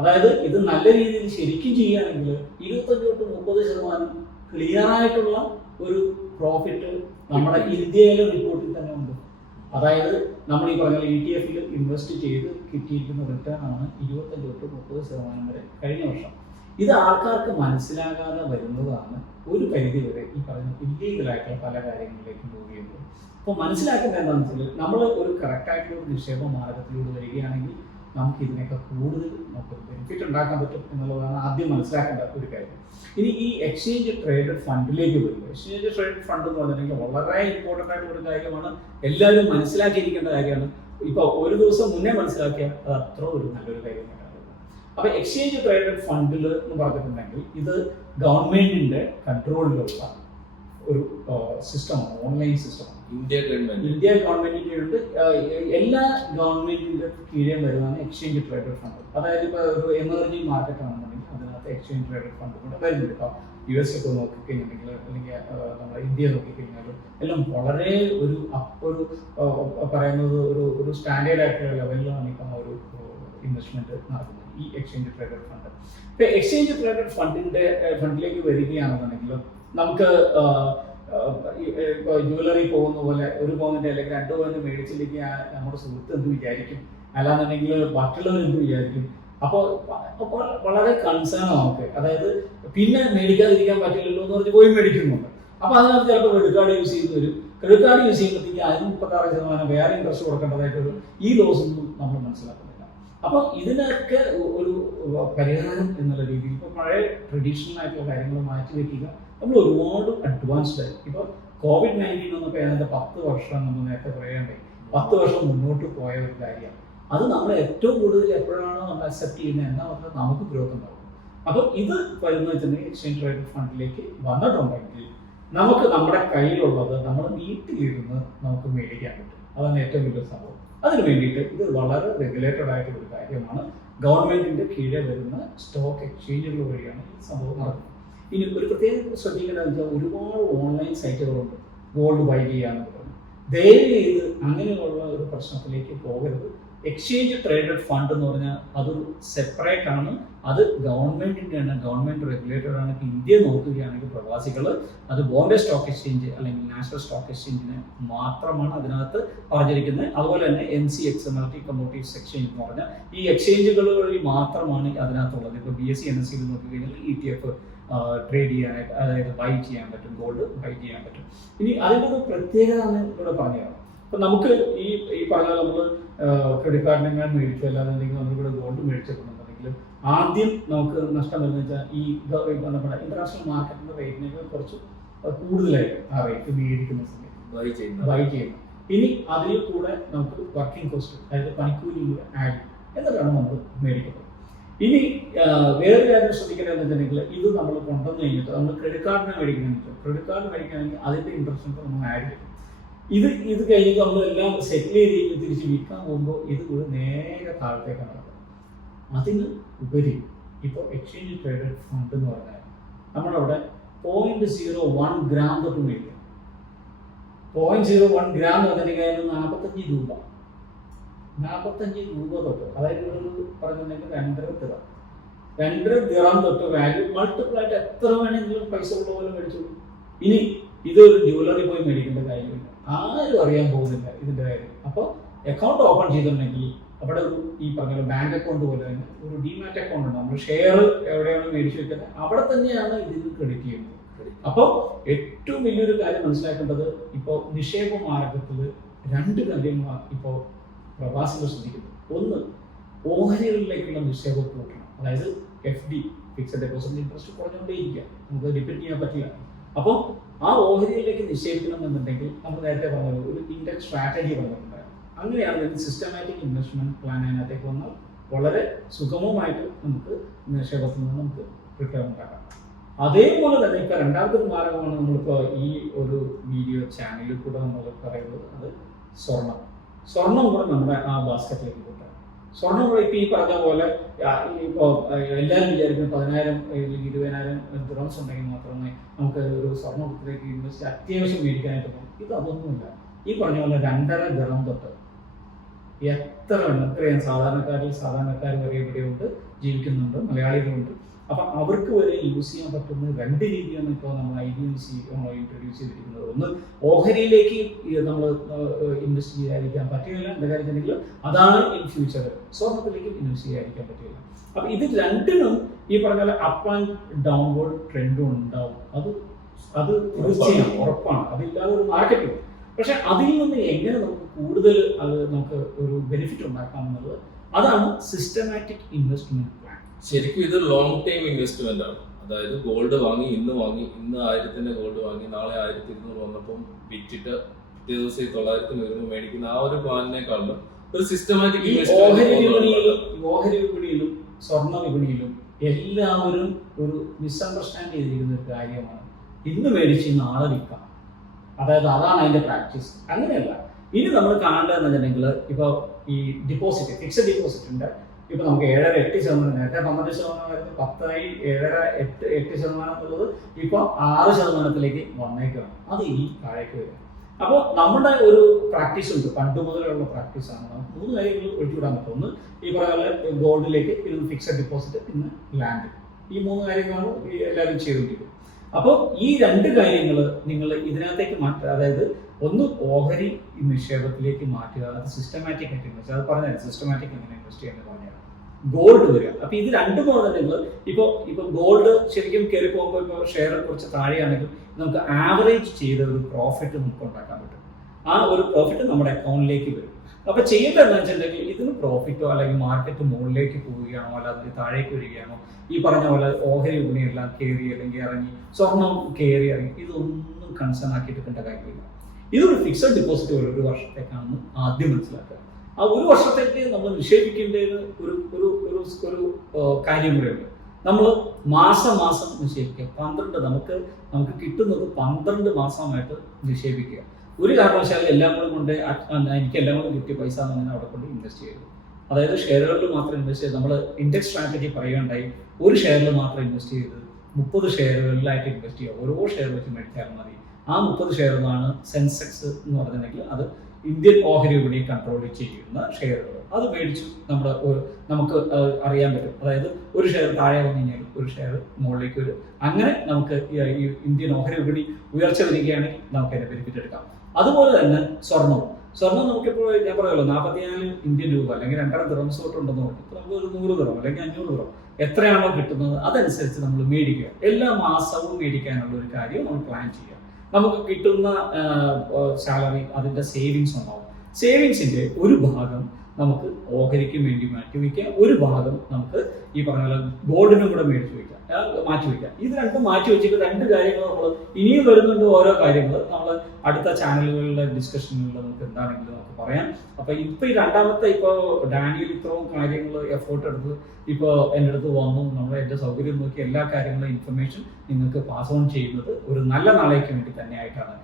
അതായത് ഇത് നല്ല രീതിയിൽ ശരിക്കും ചെയ്യുകയാണെങ്കിൽ 25 തൊട്ട് 30% ക്ലിയർ ആയിട്ടുള്ള ഒരു പ്രോഫിറ്റ് നമ്മുടെ ഇന്ത്യയിലെ റിപ്പോർട്ടിൽ തന്നെ ഉണ്ട്. അതായത് നമ്മൾ ഈ പറഞ്ഞ ETF-ൽ ഇൻവെസ്റ്റ് ചെയ്ത് കിട്ടിയിരിക്കുന്ന റിട്ടേൺ ആണ് 25 തൊട്ട് 30% വരെ കഴിഞ്ഞ വർഷം. ഇത് ആൾക്കാർക്ക് മനസ്സിലാകാതെ വരുന്നതാണ് ഒരു പരിധി വരെ ഈ പറഞ്ഞ ഇല്ലീഗലായിട്ടുള്ള പല കാര്യങ്ങളിലേക്ക് മൂവ് ചെയ്യുന്നത്. അപ്പോൾ മനസ്സിലാക്കുന്നത് എന്താണെന്ന് വെച്ചാൽ നമ്മൾ ഒരു കറക്റ്റായിട്ടുള്ള ഒരു നിക്ഷേപ മാർഗത്തിലൂടെ വരികയാണെങ്കിൽ നമുക്ക് ഇതിനൊക്കെ കൂടുതൽ നമുക്ക് ബെനിഫിറ്റ് ഉണ്ടാക്കാൻ പറ്റും എന്നുള്ളതാണ് ആദ്യം മനസ്സിലാക്കേണ്ട ഒരു കാര്യം. ഇനി ഈ എക്സ്ചേഞ്ച് ട്രേഡഡ് ഫണ്ടിലേക്ക് വരിക. എക്സ്ചേഞ്ച് ട്രേഡഡ് ഫണ്ട് എന്ന് പറഞ്ഞിട്ടുണ്ടെങ്കിൽ വളരെ ഇമ്പോർട്ടൻ്റ് ആയിട്ടുള്ള ഒരു കാര്യമാണ്, എല്ലാവരും മനസ്സിലാക്കിയിരിക്കേണ്ട കാര്യമാണ്. ഇപ്പോൾ ഒരു ദിവസം മുന്നേ മനസ്സിലാക്കിയാൽ അത് അത്ര ഒരു നല്ലൊരു കാര്യമാണ്. അപ്പോൾ എക്സ്ചേഞ്ച് ട്രേഡഡ് ഫണ്ടിൽ എന്ന് പറഞ്ഞിട്ടുണ്ടെങ്കിൽ ഇത് ഗവൺമെന്റിന്റെ കൺട്രോളിലുള്ള ഒരു സിസ്റ്റമാണ്, ഓൺലൈൻ സിസ്റ്റമാണ്. ഇന്ത്യ ഗവൺമെന്റിന്റെ ഉണ്ട്. എല്ലാ ഗവൺമെന്റിന്റെ കീഴേ വരുന്നതാണ് എക്സ്ചേഞ്ച് ട്രേഡഡ് ഫണ്ട്. അതായത് ഇപ്പോൾ ഒരു എമർജിംഗ് മാർക്കറ്റ് ആണെന്നുണ്ടെങ്കിൽ അതിനകത്ത് എക്സ്ചേഞ്ച് ട്രേഡഡ് ഫണ്ട് കൂടെ വരുന്നുണ്ട്. ഇപ്പോൾ US ഒക്കെ നോക്കിക്കഴിഞ്ഞിട്ടുണ്ടെങ്കിൽ അല്ലെങ്കിൽ നമ്മുടെ ഇന്ത്യ നോക്കിക്കഴിഞ്ഞാലും എല്ലാം വളരെ ഒരു പറയുന്നത് ഒരു സ്റ്റാൻഡേർഡ് ആയിട്ടുള്ള ലെവലിലാണ് ഇപ്പം ഒരു ഇൻവെസ്റ്റ്മെന്റ് നടക്കുന്നത് ഈ എക്സ്ചേഞ്ച് ട്രേഡഡ് ഫണ്ട്. ഇപ്പൊ എക്സ്ചേഞ്ച് ട്രേഡഡ് ഫണ്ടിലേക്ക് വരികയാണെന്നുണ്ടെങ്കിൽ നമുക്ക് ഇപ്പോൾ ജ്വല്ലറി പോകുന്ന പോലെ 1 പവന്റെ അല്ലെങ്കിൽ 2 പവന്റെ മേടിച്ചില്ലെങ്കിൽ നമ്മുടെ സുഹൃത്ത് എന്ത് വിചാരിക്കും, അല്ലാന്നുണ്ടെങ്കിൽ മറ്റുള്ളവർ എന്ത് വിചാരിക്കും. അപ്പോൾ വളരെ കൺസേൺ നമുക്ക്, അതായത് പിന്നെ മേടിക്കാതിരിക്കാൻ പറ്റില്ലല്ലോ എന്ന് പറഞ്ഞ് പോയി മേടിക്കുന്നുണ്ട്. അപ്പോൾ അതിനകത്ത് ചിലപ്പോൾ ക്രെഡിറ്റ് കാർഡ് യൂസ് ചെയ്യുന്ന വരും. ക്രെഡിറ്റ് കാർഡ് യൂസ് ചെയ്യുമ്പോഴത്തേക്ക് അതിന് 36% വേറെ ഇൻട്രസ്റ്റ് കൊടുക്കേണ്ടതായിട്ട് വരും. ഈ ലോസ് ഒന്നും നമ്മൾ മനസ്സിലാക്കുന്നില്ല. അപ്പോൾ ഇതിനൊക്കെ ഒരു പരിഹാരം എന്നുള്ള രീതിയിൽ ഇപ്പോൾ പഴയ ട്രഡീഷണൽ ആയിട്ടുള്ള കാര്യങ്ങൾ മാറ്റി വയ്ക്കുക. നമ്മൾ ഒരുപാട് അഡ്വാൻസ്ഡ് ആയി. ഇപ്പോൾ COVID-19 വന്നപ്പോൾ ഏതാണ്ട് 10 വർഷം നമ്മൾ നേരത്തെ പറയണ്ടേ, 10 വർഷം മുന്നോട്ട് പോയ ഒരു കാര്യമാണ്. അത് നമ്മൾ ഏറ്റവും കൂടുതൽ എപ്പോഴാണോ നമ്മൾ അക്സെപ്റ്റ് ചെയ്യുന്നത് എന്നാ പറഞ്ഞാൽ നമുക്ക് ഗ്രോത്ത് ഉണ്ടാവും. അപ്പോൾ ഇത് വരുന്ന വെച്ചിട്ടുണ്ടെങ്കിൽ എക്സ്ചേഞ്ച് ട്രേഡഡ് ഫണ്ടിലേക്ക് വന്നിട്ടുണ്ടെങ്കിൽ നമുക്ക് നമ്മുടെ കയ്യിലുള്ളത് നമ്മൾ വീട്ടിലിരുന്ന് നമുക്ക് മേടിക്കാൻ പറ്റും. അതാണ് ഏറ്റവും വലിയ സംഭവം. അതിന് വേണ്ടിയിട്ട് ഇത് വളരെ റെഗുലേറ്റഡ് ആയിട്ടുള്ള ഒരു കാര്യമാണ്. ഗവൺമെന്റിന്റെ കീഴെ വരുന്ന സ്റ്റോക്ക് എക്സ്ചേഞ്ചുകൾ വഴിയാണ് ഈ സംഭവം നടക്കുന്നത്. ഇനി ഒരു പ്രത്യേകം ശ്രദ്ധിക്കേണ്ടതെന്ന് വെച്ചാൽ ഒരുപാട് ഓൺലൈൻ സൈറ്റുകളുണ്ട് ഗോൾഡ് ബൈ ചെയ്യാന്ന് പറഞ്ഞു. ദയവ് ചെയ്ത് അങ്ങനെയുള്ള ഒരു പ്രശ്നത്തിലേക്ക് പോകരുത്. എക്സ്ചേഞ്ച് ട്രേഡഡ് ഫണ്ട് എന്ന് പറഞ്ഞാൽ അതൊരു സെപ്പറേറ്റ് ആണ്. അത് ഗവൺമെന്റിന്റെ ആണ്, ഗവൺമെന്റ് റെഗുലേറ്റഡ് ആണ്. ഇന്ത്യ നോക്കുകയാണെങ്കിൽ പ്രവാസികൾ അത് ബോംബെ സ്റ്റോക്ക് എക്സ്ചേഞ്ച് അല്ലെങ്കിൽ നാഷണൽ സ്റ്റോക്ക് എക്സ്ചേഞ്ചിന് മാത്രമാണ് അതിനകത്ത് പറഞ്ഞിരിക്കുന്നത്. അതുപോലെ തന്നെ NCX കമ്മോഡിറ്റീസ് എക്സ്ചേഞ്ച് എന്ന് പറഞ്ഞാൽ ഈ എക്സ്ചേഞ്ചുകൾ വഴി മാത്രമാണ് അതിനകത്തുള്ളത്. ഇപ്പോൾ BSE NSE നോക്കിക്കഴിഞ്ഞാൽ ETF ട്രേഡ് ചെയ്യാനായിട്ട്, അതായത് ബൈ ചെയ്യാൻ പറ്റും, ഗോൾഡ് ബൈ ചെയ്യാൻ പറ്റും. ഇനി അതിൻ്റെ ഒരു പ്രത്യേകത ഇവിടെ പറഞ്ഞതാണ്. അപ്പം നമുക്ക് ഈ പറഞ്ഞാൽ നമ്മൾ ക്രെഡിറ്റ് കാർഡിനെ മേടിച്ചു, അല്ലാന്നുണ്ടെങ്കിൽ നമ്മളിവിടെ ഗോൾഡ് മേടിച്ചിട്ടുണ്ടെന്നുണ്ടെങ്കിലും ആദ്യം നമുക്ക് നഷ്ടം വരുന്നത് വെച്ചാൽ ഈ നമ്മുടെ ഇന്റർനാഷണൽ മാർക്കറ്റിന്റെ റേറ്റിനേക്കാൾ കുറച്ച് കൂടുതലായിരിക്കും ആ റേറ്റ് മേടിക്കുന്ന സമയത്ത് ബൈ ചെയ്യുന്നത്. ഇനി അതിൽ കൂടെ നമുക്ക് വർക്കിംഗ് കോസ്റ്റ്, അതായത് പണിക്കൂലി കൂടെ ആഡ് ചെയ്യും, എന്നിട്ടാണ് നമ്മൾ മേടിക്കുന്നത്. ഇനി വേറെ കാര്യം ശ്രദ്ധിക്കേണ്ടതെന്ന് വെച്ചിട്ടുണ്ടെങ്കിൽ ഇത് നമ്മൾ കൊണ്ടുവന്ന് കഴിഞ്ഞിട്ട് നമ്മൾ ക്രെഡിറ്റ് കാർഡിനെ മേടിക്കണമെങ്കിൽ അതിന്റെ ഇൻട്രസ്റ്റ് നമ്മൾ ആഡ് ചെയ്യും. ഇത് കഴിഞ്ഞിട്ട് നമ്മളെല്ലാം സെറ്റിൽ ചെയ്ത് തിരിച്ച് വിൽക്കാൻ പോകുമ്പോൾ ഇത് കൂടെ നേരെ താഴത്തേക്കാണ് നടക്കുന്നത്. അതിന് ഉപരി ഇപ്പോൾ എക്സ്ചേഞ്ച് ട്രേഡഡ് ഫണ്ട് എന്ന് പറഞ്ഞാൽ നമ്മളവിടെ 0.01 ഗ്രാം തൊട്ട് മേടിക്കും. 0.01 ഗ്രാം എന്ന് പറഞ്ഞിട്ടുണ്ടെങ്കിൽ 45 രൂപ 45 രൂപ തൊട്ട്, അതായത് ഒരു പറഞ്ഞിട്ടുണ്ടെങ്കിൽ 2.5 ദിറം തൊട്ട് വാല്യൂ മൾട്ടിപ്പിൾ ആയിട്ട് എത്ര വേണമെങ്കിലും പൈസ ഉള്ള പോലെ മേടിച്ചോളൂ. ഇനി ഇതൊരു ജ്വല്ലറി പോയി മേടിക്കേണ്ട കാര്യമില്ല, ആരും അറിയാൻ പോകുന്നില്ല ഇതിന്റെ കാര്യം. അപ്പോൾ അക്കൗണ്ട് ഓപ്പൺ ചെയ്തിട്ടുണ്ടെങ്കിൽ അവിടെ ഒരു ഈ പറഞ്ഞ ബാങ്ക് അക്കൗണ്ട് പോലെ തന്നെ ഒരു ഡിമാറ്റ് അക്കൗണ്ട് ഉണ്ട്. നമ്മൾ ഷെയർ എവിടെയാണ് മേടിച്ചു വെക്കുന്നത് അവിടെ തന്നെയാണ് ഇതിന് ക്രെഡിറ്റ് ചെയ്യുന്നത്. അപ്പോൾ ഏറ്റവും വലിയൊരു കാര്യം മനസ്സിലാക്കേണ്ടത്, ഇപ്പോൾ നിക്ഷേപ മാർഗത്തിൽ 2 കാര്യങ്ങളാണ് ഇപ്പോൾ പ്രവാസികൾ ശ്രദ്ധിക്കുന്നത്. ഒന്ന്, ഓഹരികളിലേക്കുള്ള നിക്ഷേപം കൂട്ടണം. അതായത് FD, ഫിക്സഡ് ഡെപ്പോസിറ്റ് ഇൻട്രസ്റ്റ് കുറഞ്ഞുകൊണ്ടേയിരിക്കുക, നമുക്ക് ഡിപ്പെൻഡ് ചെയ്യാൻ പറ്റില്ല. അപ്പോൾ ആ ഓഹരിയിലേക്ക് നിക്ഷേപിക്കണം എന്നുണ്ടെങ്കിൽ നമ്മൾ നേരത്തെ പറഞ്ഞത് ഒരു ഇൻഡെക്സ് സ്ട്രാറ്റജി പറഞ്ഞിട്ടുണ്ടായിരുന്നു. അങ്ങനെയാണ് സിസ്റ്റമാറ്റിക് ഇൻവെസ്റ്റ്മെന്റ് പ്ലാൻ അതിനകത്തേക്ക് വന്നാൽ വളരെ സുഗമമായിട്ട് നമുക്ക് നിക്ഷേപത്തിൽ നിന്ന് നമുക്ക് റിട്ടേൺ ഉണ്ടാക്കാം. അതേപോലെ തന്നെ ഇപ്പൊ രണ്ടാമത്തെ ഒരു മാർഗമാണ് നമ്മളിപ്പോ ഈ ഒരു വീഡിയോ ചാനലിൽ കൂടെ നമ്മൾ പറയുന്നത്, അത് സ്വർണം കൂടെ നമ്മുടെ ആ ബാസ്ക്കറ്റിലേക്ക് കൂട്ടാം. സ്വർണം കൂടെ ഇപ്പൊ ഈ പറഞ്ഞ പോലെ ഇപ്പോ എല്ലാവരും വിചാരിക്കും 10,000 20,000 ദിറംസ് ഉണ്ടെങ്കിൽ മാത്രമേ നമുക്ക് ഒരു സ്വർണ്ണത്തിലേക്ക് ഇൻവെസ്റ്റ് അത്യാവശ്യം മേടിക്കാനായിട്ട് പോകും. അതൊന്നുമില്ല. ഈ പറഞ്ഞ പോലെ 2.5 ദിറം തൊട്ട് എത്രയും സാധാരണക്കാർ വരെ ഇവിടെയുണ്ട്, ജീവിക്കുന്നുണ്ട്, മലയാളികളുണ്ട്. അപ്പം അവർക്ക് വരെ യൂസ് ചെയ്യാൻ പറ്റുന്ന 2 രീതിയാണ് ഇപ്പോൾ നമ്മൾ IBNC ഇൻട്രൊഡ്യൂസ് ചെയ്തിരിക്കുന്നത്. ഒന്ന്, ഓഹരിയിലേക്ക് നമ്മൾ ഇൻവെസ്റ്റ് ചെയ്യാതിരിക്കാൻ പറ്റില്ല. എന്താ കാര്യത്തിലെങ്കിൽ അതാണ് ഇൻ ഫ്യൂച്ചർ സ്വർണ്ണത്തിലേക്ക് ഇൻവെസ്റ്റ് ചെയ്യാതിരിക്കാൻ പറ്റില്ല. അപ്പം ഇത് രണ്ടിനും ഈ പറഞ്ഞ പോലെ അപ്പ് ആൻഡ് ഡൗൺവേർഡ് ട്രെൻഡും ഉണ്ടാവും. അത് തീർച്ചയായും ഉറപ്പാണ്, അതില്ലാതെ ഒരു മാർക്കറ്റില്ല. പക്ഷെ അതിൽ നിന്ന് എങ്ങനെ നമുക്ക് കൂടുതൽ അത് നമുക്ക് ഒരു ബെനിഫിറ്റ് ഉണ്ടാക്കാം എന്നുള്ളത്, അതാണ് സിസ്റ്റമാറ്റിക് ഇൻവെസ്റ്റ്മെന്റ് പ്ലാൻ. ശരിക്കും ഇത് ലോങ് ടൈം ഇൻവെസ്റ്റ്മെന്റ് ആണ്. അതായത് ഗോൾഡ് വാങ്ങി ഇന്ന് 1000-ന്റെ ഗോൾഡ് വാങ്ങി നാളെ 1200 വന്നപ്പം വിറ്റിട്ട് പിറ്റേ ദിവസം 900 വരുമ്പോൾ മേടിക്കുന്ന ആ ഒരു പ്ലാനിനേക്കാളും ഒരു സിസ്റ്റമാറ്റിക് ഓഹരി വിപണിയിലും സ്വർണ്ണ വിപണിയിലും എല്ലാവരും ഒരു മിസ്അണ്ടർസ്റ്റാൻഡ് ചെയ്തിരിക്കുന്ന ഒരു കാര്യമാണ്, ഇന്ന് മേടിച്ച് നാളെ വിൽക്കാം. അതായത് അതാണ് അതിന്റെ പ്രാക്ടീസ്. അങ്ങനെയല്ല. ഇനി നമ്മൾ കാണേണ്ടതെന്ന് വെച്ചിട്ടുണ്ടെങ്കിൽ ഇപ്പോൾ ഈ ഡിപ്പോസിറ്റ്, ഫിക്സഡ് ഡിപ്പോസിറ്റിന്റെ ഇപ്പൊ നമുക്ക് 7.5-8%, നേരത്തെ 12% 10 7.8% എന്നുള്ളത് ഇപ്പൊ 6% വന്നേക്കാണ്. അത് ഇനി താഴേക്ക് വരും. അപ്പോൾ നമ്മുടെ ഒരു പ്രാക്ടീസ് ഉണ്ട്, പണ്ട് മുതലുള്ള പ്രാക്ടീസാണ്. നമുക്ക് 3 കാര്യങ്ങൾ ഒഴിച്ചുവിടാൻ പറ്റും. ഒന്ന്, ഈ പറയുന്ന ഗോൾഡിലേക്ക്, പിന്നെ ഫിക്സഡ് ഡിപ്പോസിറ്റ്, പിന്നെ ലാൻഡ്. ഈ 3 കാര്യങ്ങളാണ് എല്ലാവരും ചെയ്തുകൊണ്ടിരിക്കുന്നത്. അപ്പോൾ ഈ 2 കാര്യങ്ങൾ നിങ്ങൾ ഇതിനകത്തേക്ക് മാറ്റുക. അതായത് ഒന്ന്, ഓഹരി നിക്ഷേപത്തിലേക്ക് മാറ്റുക, അത് സിസ്റ്റമാറ്റിക് ആയിട്ട് ഇൻവെസ്റ്റ്. അത് പറഞ്ഞാൽ സിസ്റ്റമാറ്റിക് എങ്ങനെ ഇൻവെസ്റ്റ് ചെയ്യുന്നത് പറഞ്ഞാൽ ഗോൾഡ് വരിക. അപ്പൊ ഇത് 2 പറഞ്ഞിട്ടുണ്ടെങ്കിൽ ഇപ്പൊ ഗോൾഡ് ശരിക്കും കയറി പോകുമ്പോൾ ഇപ്പോൾ ഷെയർ കുറച്ച് താഴെയാണെങ്കിൽ നമുക്ക് ആവറേജ് ചെയ്ത ഒരു പ്രോഫിറ്റ് നമുക്ക് ഉണ്ടാക്കാൻ പറ്റും. ആ ഒരു പ്രോഫിറ്റ് നമ്മുടെ അക്കൗണ്ടിലേക്ക് വരും. അപ്പൊ ചെയ്യേണ്ടതെന്ന് വെച്ചിട്ടുണ്ടെങ്കിൽ ഇതിന് പ്രോഫിറ്റോ അല്ലെങ്കിൽ മാർക്കറ്റ് മുകളിലേക്ക് പോവുകയാണോ അല്ലാതെ താഴേക്ക് വരികയാണോ, ഈ പറഞ്ഞ പോലെ ഓഹരി വിപണിയെല്ലാം കയറി അല്ലെങ്കിൽ ഇറങ്ങി, സ്വർണം കയറി ഇറങ്ങി, ഇതൊന്നും കൺസേൺ ആക്കിയിട്ട് കാര്യമില്ല. ഇതൊരു ഫിക്സഡ് ഡിപ്പോസിറ്റ് പോലെ 1 വർഷത്തേക്കാണെന്ന് ആദ്യം മനസ്സിലാക്കുക. ആ 1 വർഷത്തേക്ക് നമ്മൾ നിക്ഷേപിക്കേണ്ടത് ഒരു കാര്യം കൂടെയുണ്ട്. നമ്മൾ മാസം നിക്ഷേപിക്കുക. 12 നമുക്ക് കിട്ടുന്നത് 12 മാസമായിട്ട് നിക്ഷേപിക്കുക. ഒരു കാരണവശാലും എല്ലാം കൂടെ കൊണ്ട് എനിക്ക് എല്ലാം കൂടെ കിട്ടിയ പൈസ എന്ന് അവിടെ കൊണ്ട് ഇൻവെസ്റ്റ് ചെയ്തു. അതായത് ഷെയറുകളിൽ മാത്രം ഇൻവെസ്റ്റ് ചെയ്ത് നമ്മൾ ഇൻഡെക്സ് സ്ട്രാറ്റജി പറയുകയുണ്ടായി. ഒരു ഷെയറിൽ മാത്രം ഇൻവെസ്റ്റ് ചെയ്ത് 30 ഷെയറുകളിലായിട്ട് ഇൻവെസ്റ്റ് ചെയ്യുക. ഓരോ ഷെയർ വെച്ച് മേടിച്ചാൽ മതി. ആ 30 ഷെയറിലാണ് സെൻസെക്സ് എന്ന് പറഞ്ഞിട്ടുണ്ടെങ്കിൽ അത് ഇന്ത്യൻ ഓഹരി വിപണി കൺട്രോൾ ചെയ്യുന്ന ഷെയറുകൾ. അത് മേടിച്ചു നമുക്ക് അറിയാൻ പറ്റും. അതായത് ഒരു ഷെയർ താഴെ വന്നു കഴിഞ്ഞാൽ ഒരു ഷെയർ മുകളിലേക്ക് വരും. അങ്ങനെ നമുക്ക് ഈ ഇന്ത്യൻ ഓഹരി വിപണി ഉയർച്ച വരികയാണെങ്കിൽ നമുക്ക് അതിന്റെ ബെനിഫിറ്റ് എടുക്കാം. അതുപോലെ തന്നെ സ്വർണം നമുക്കിപ്പോൾ ഞാൻ പറയുമല്ലോ 44 ഇന്ത്യൻ രൂപ അല്ലെങ്കിൽ 2.5 ദിറംസ് തൊട്ടുണ്ടെന്ന് പറഞ്ഞു. ഇപ്പോൾ നമുക്ക് ഒരു 100 ദിറം അല്ലെങ്കിൽ 500 ദിറം എത്രയാണോ കിട്ടുന്നത് അതനുസരിച്ച് നമ്മൾ മേടിക്കുക. എല്ലാ മാസവും മേടിക്കാനുള്ള ഒരു കാര്യം നമ്മൾ പ്ലാൻ ചെയ്യുക. നമുക്ക് കിട്ടുന്ന സാലറി, അതിന്റെ സേവിങ്സ് ഉണ്ടാവും. സേവിങ്സിന്റെ ഒരു ഭാഗം നമുക്ക് ഓഹരിക്ക് വേണ്ടി മാറ്റിവെക്കാം, ഒരു ഭാഗം നമുക്ക് ഈ പറഞ്ഞ ഗോൾഡിനും കൂടെ മാറ്റിവെക്കാം. ഇത് രണ്ടും മാറ്റിവെച്ചിട്ട് 2 കാര്യങ്ങൾ നമ്മൾ ഇനിയും വരുന്നുണ്ട്. ഓരോ കാര്യങ്ങൾ നമ്മൾ അടുത്ത ചാനലുകളിലെ ഡിസ്കഷനുകളിൽ നമുക്ക് എന്താണെങ്കിലും നമുക്ക് പറയാം. അപ്പൊ ഇപ്പൊ ഈ രണ്ടാമത്തെ ഇപ്പോൾ ഡാനിയൽ ഇത്രയും കാര്യങ്ങൾ എഫേർട്ട് എടുത്ത് ഇപ്പോൾ എൻ്റെ അടുത്ത് വന്നു, നമ്മൾ എൻ്റെ സൗകര്യം നോക്കി എല്ലാ കാര്യങ്ങളും ഇൻഫർമേഷൻ നിങ്ങൾക്ക് പാസ് ഓൺ ചെയ്യുന്നത് ഒരു നല്ല നാളേക്ക് വേണ്ടി തന്നെയായിട്ടാണ്.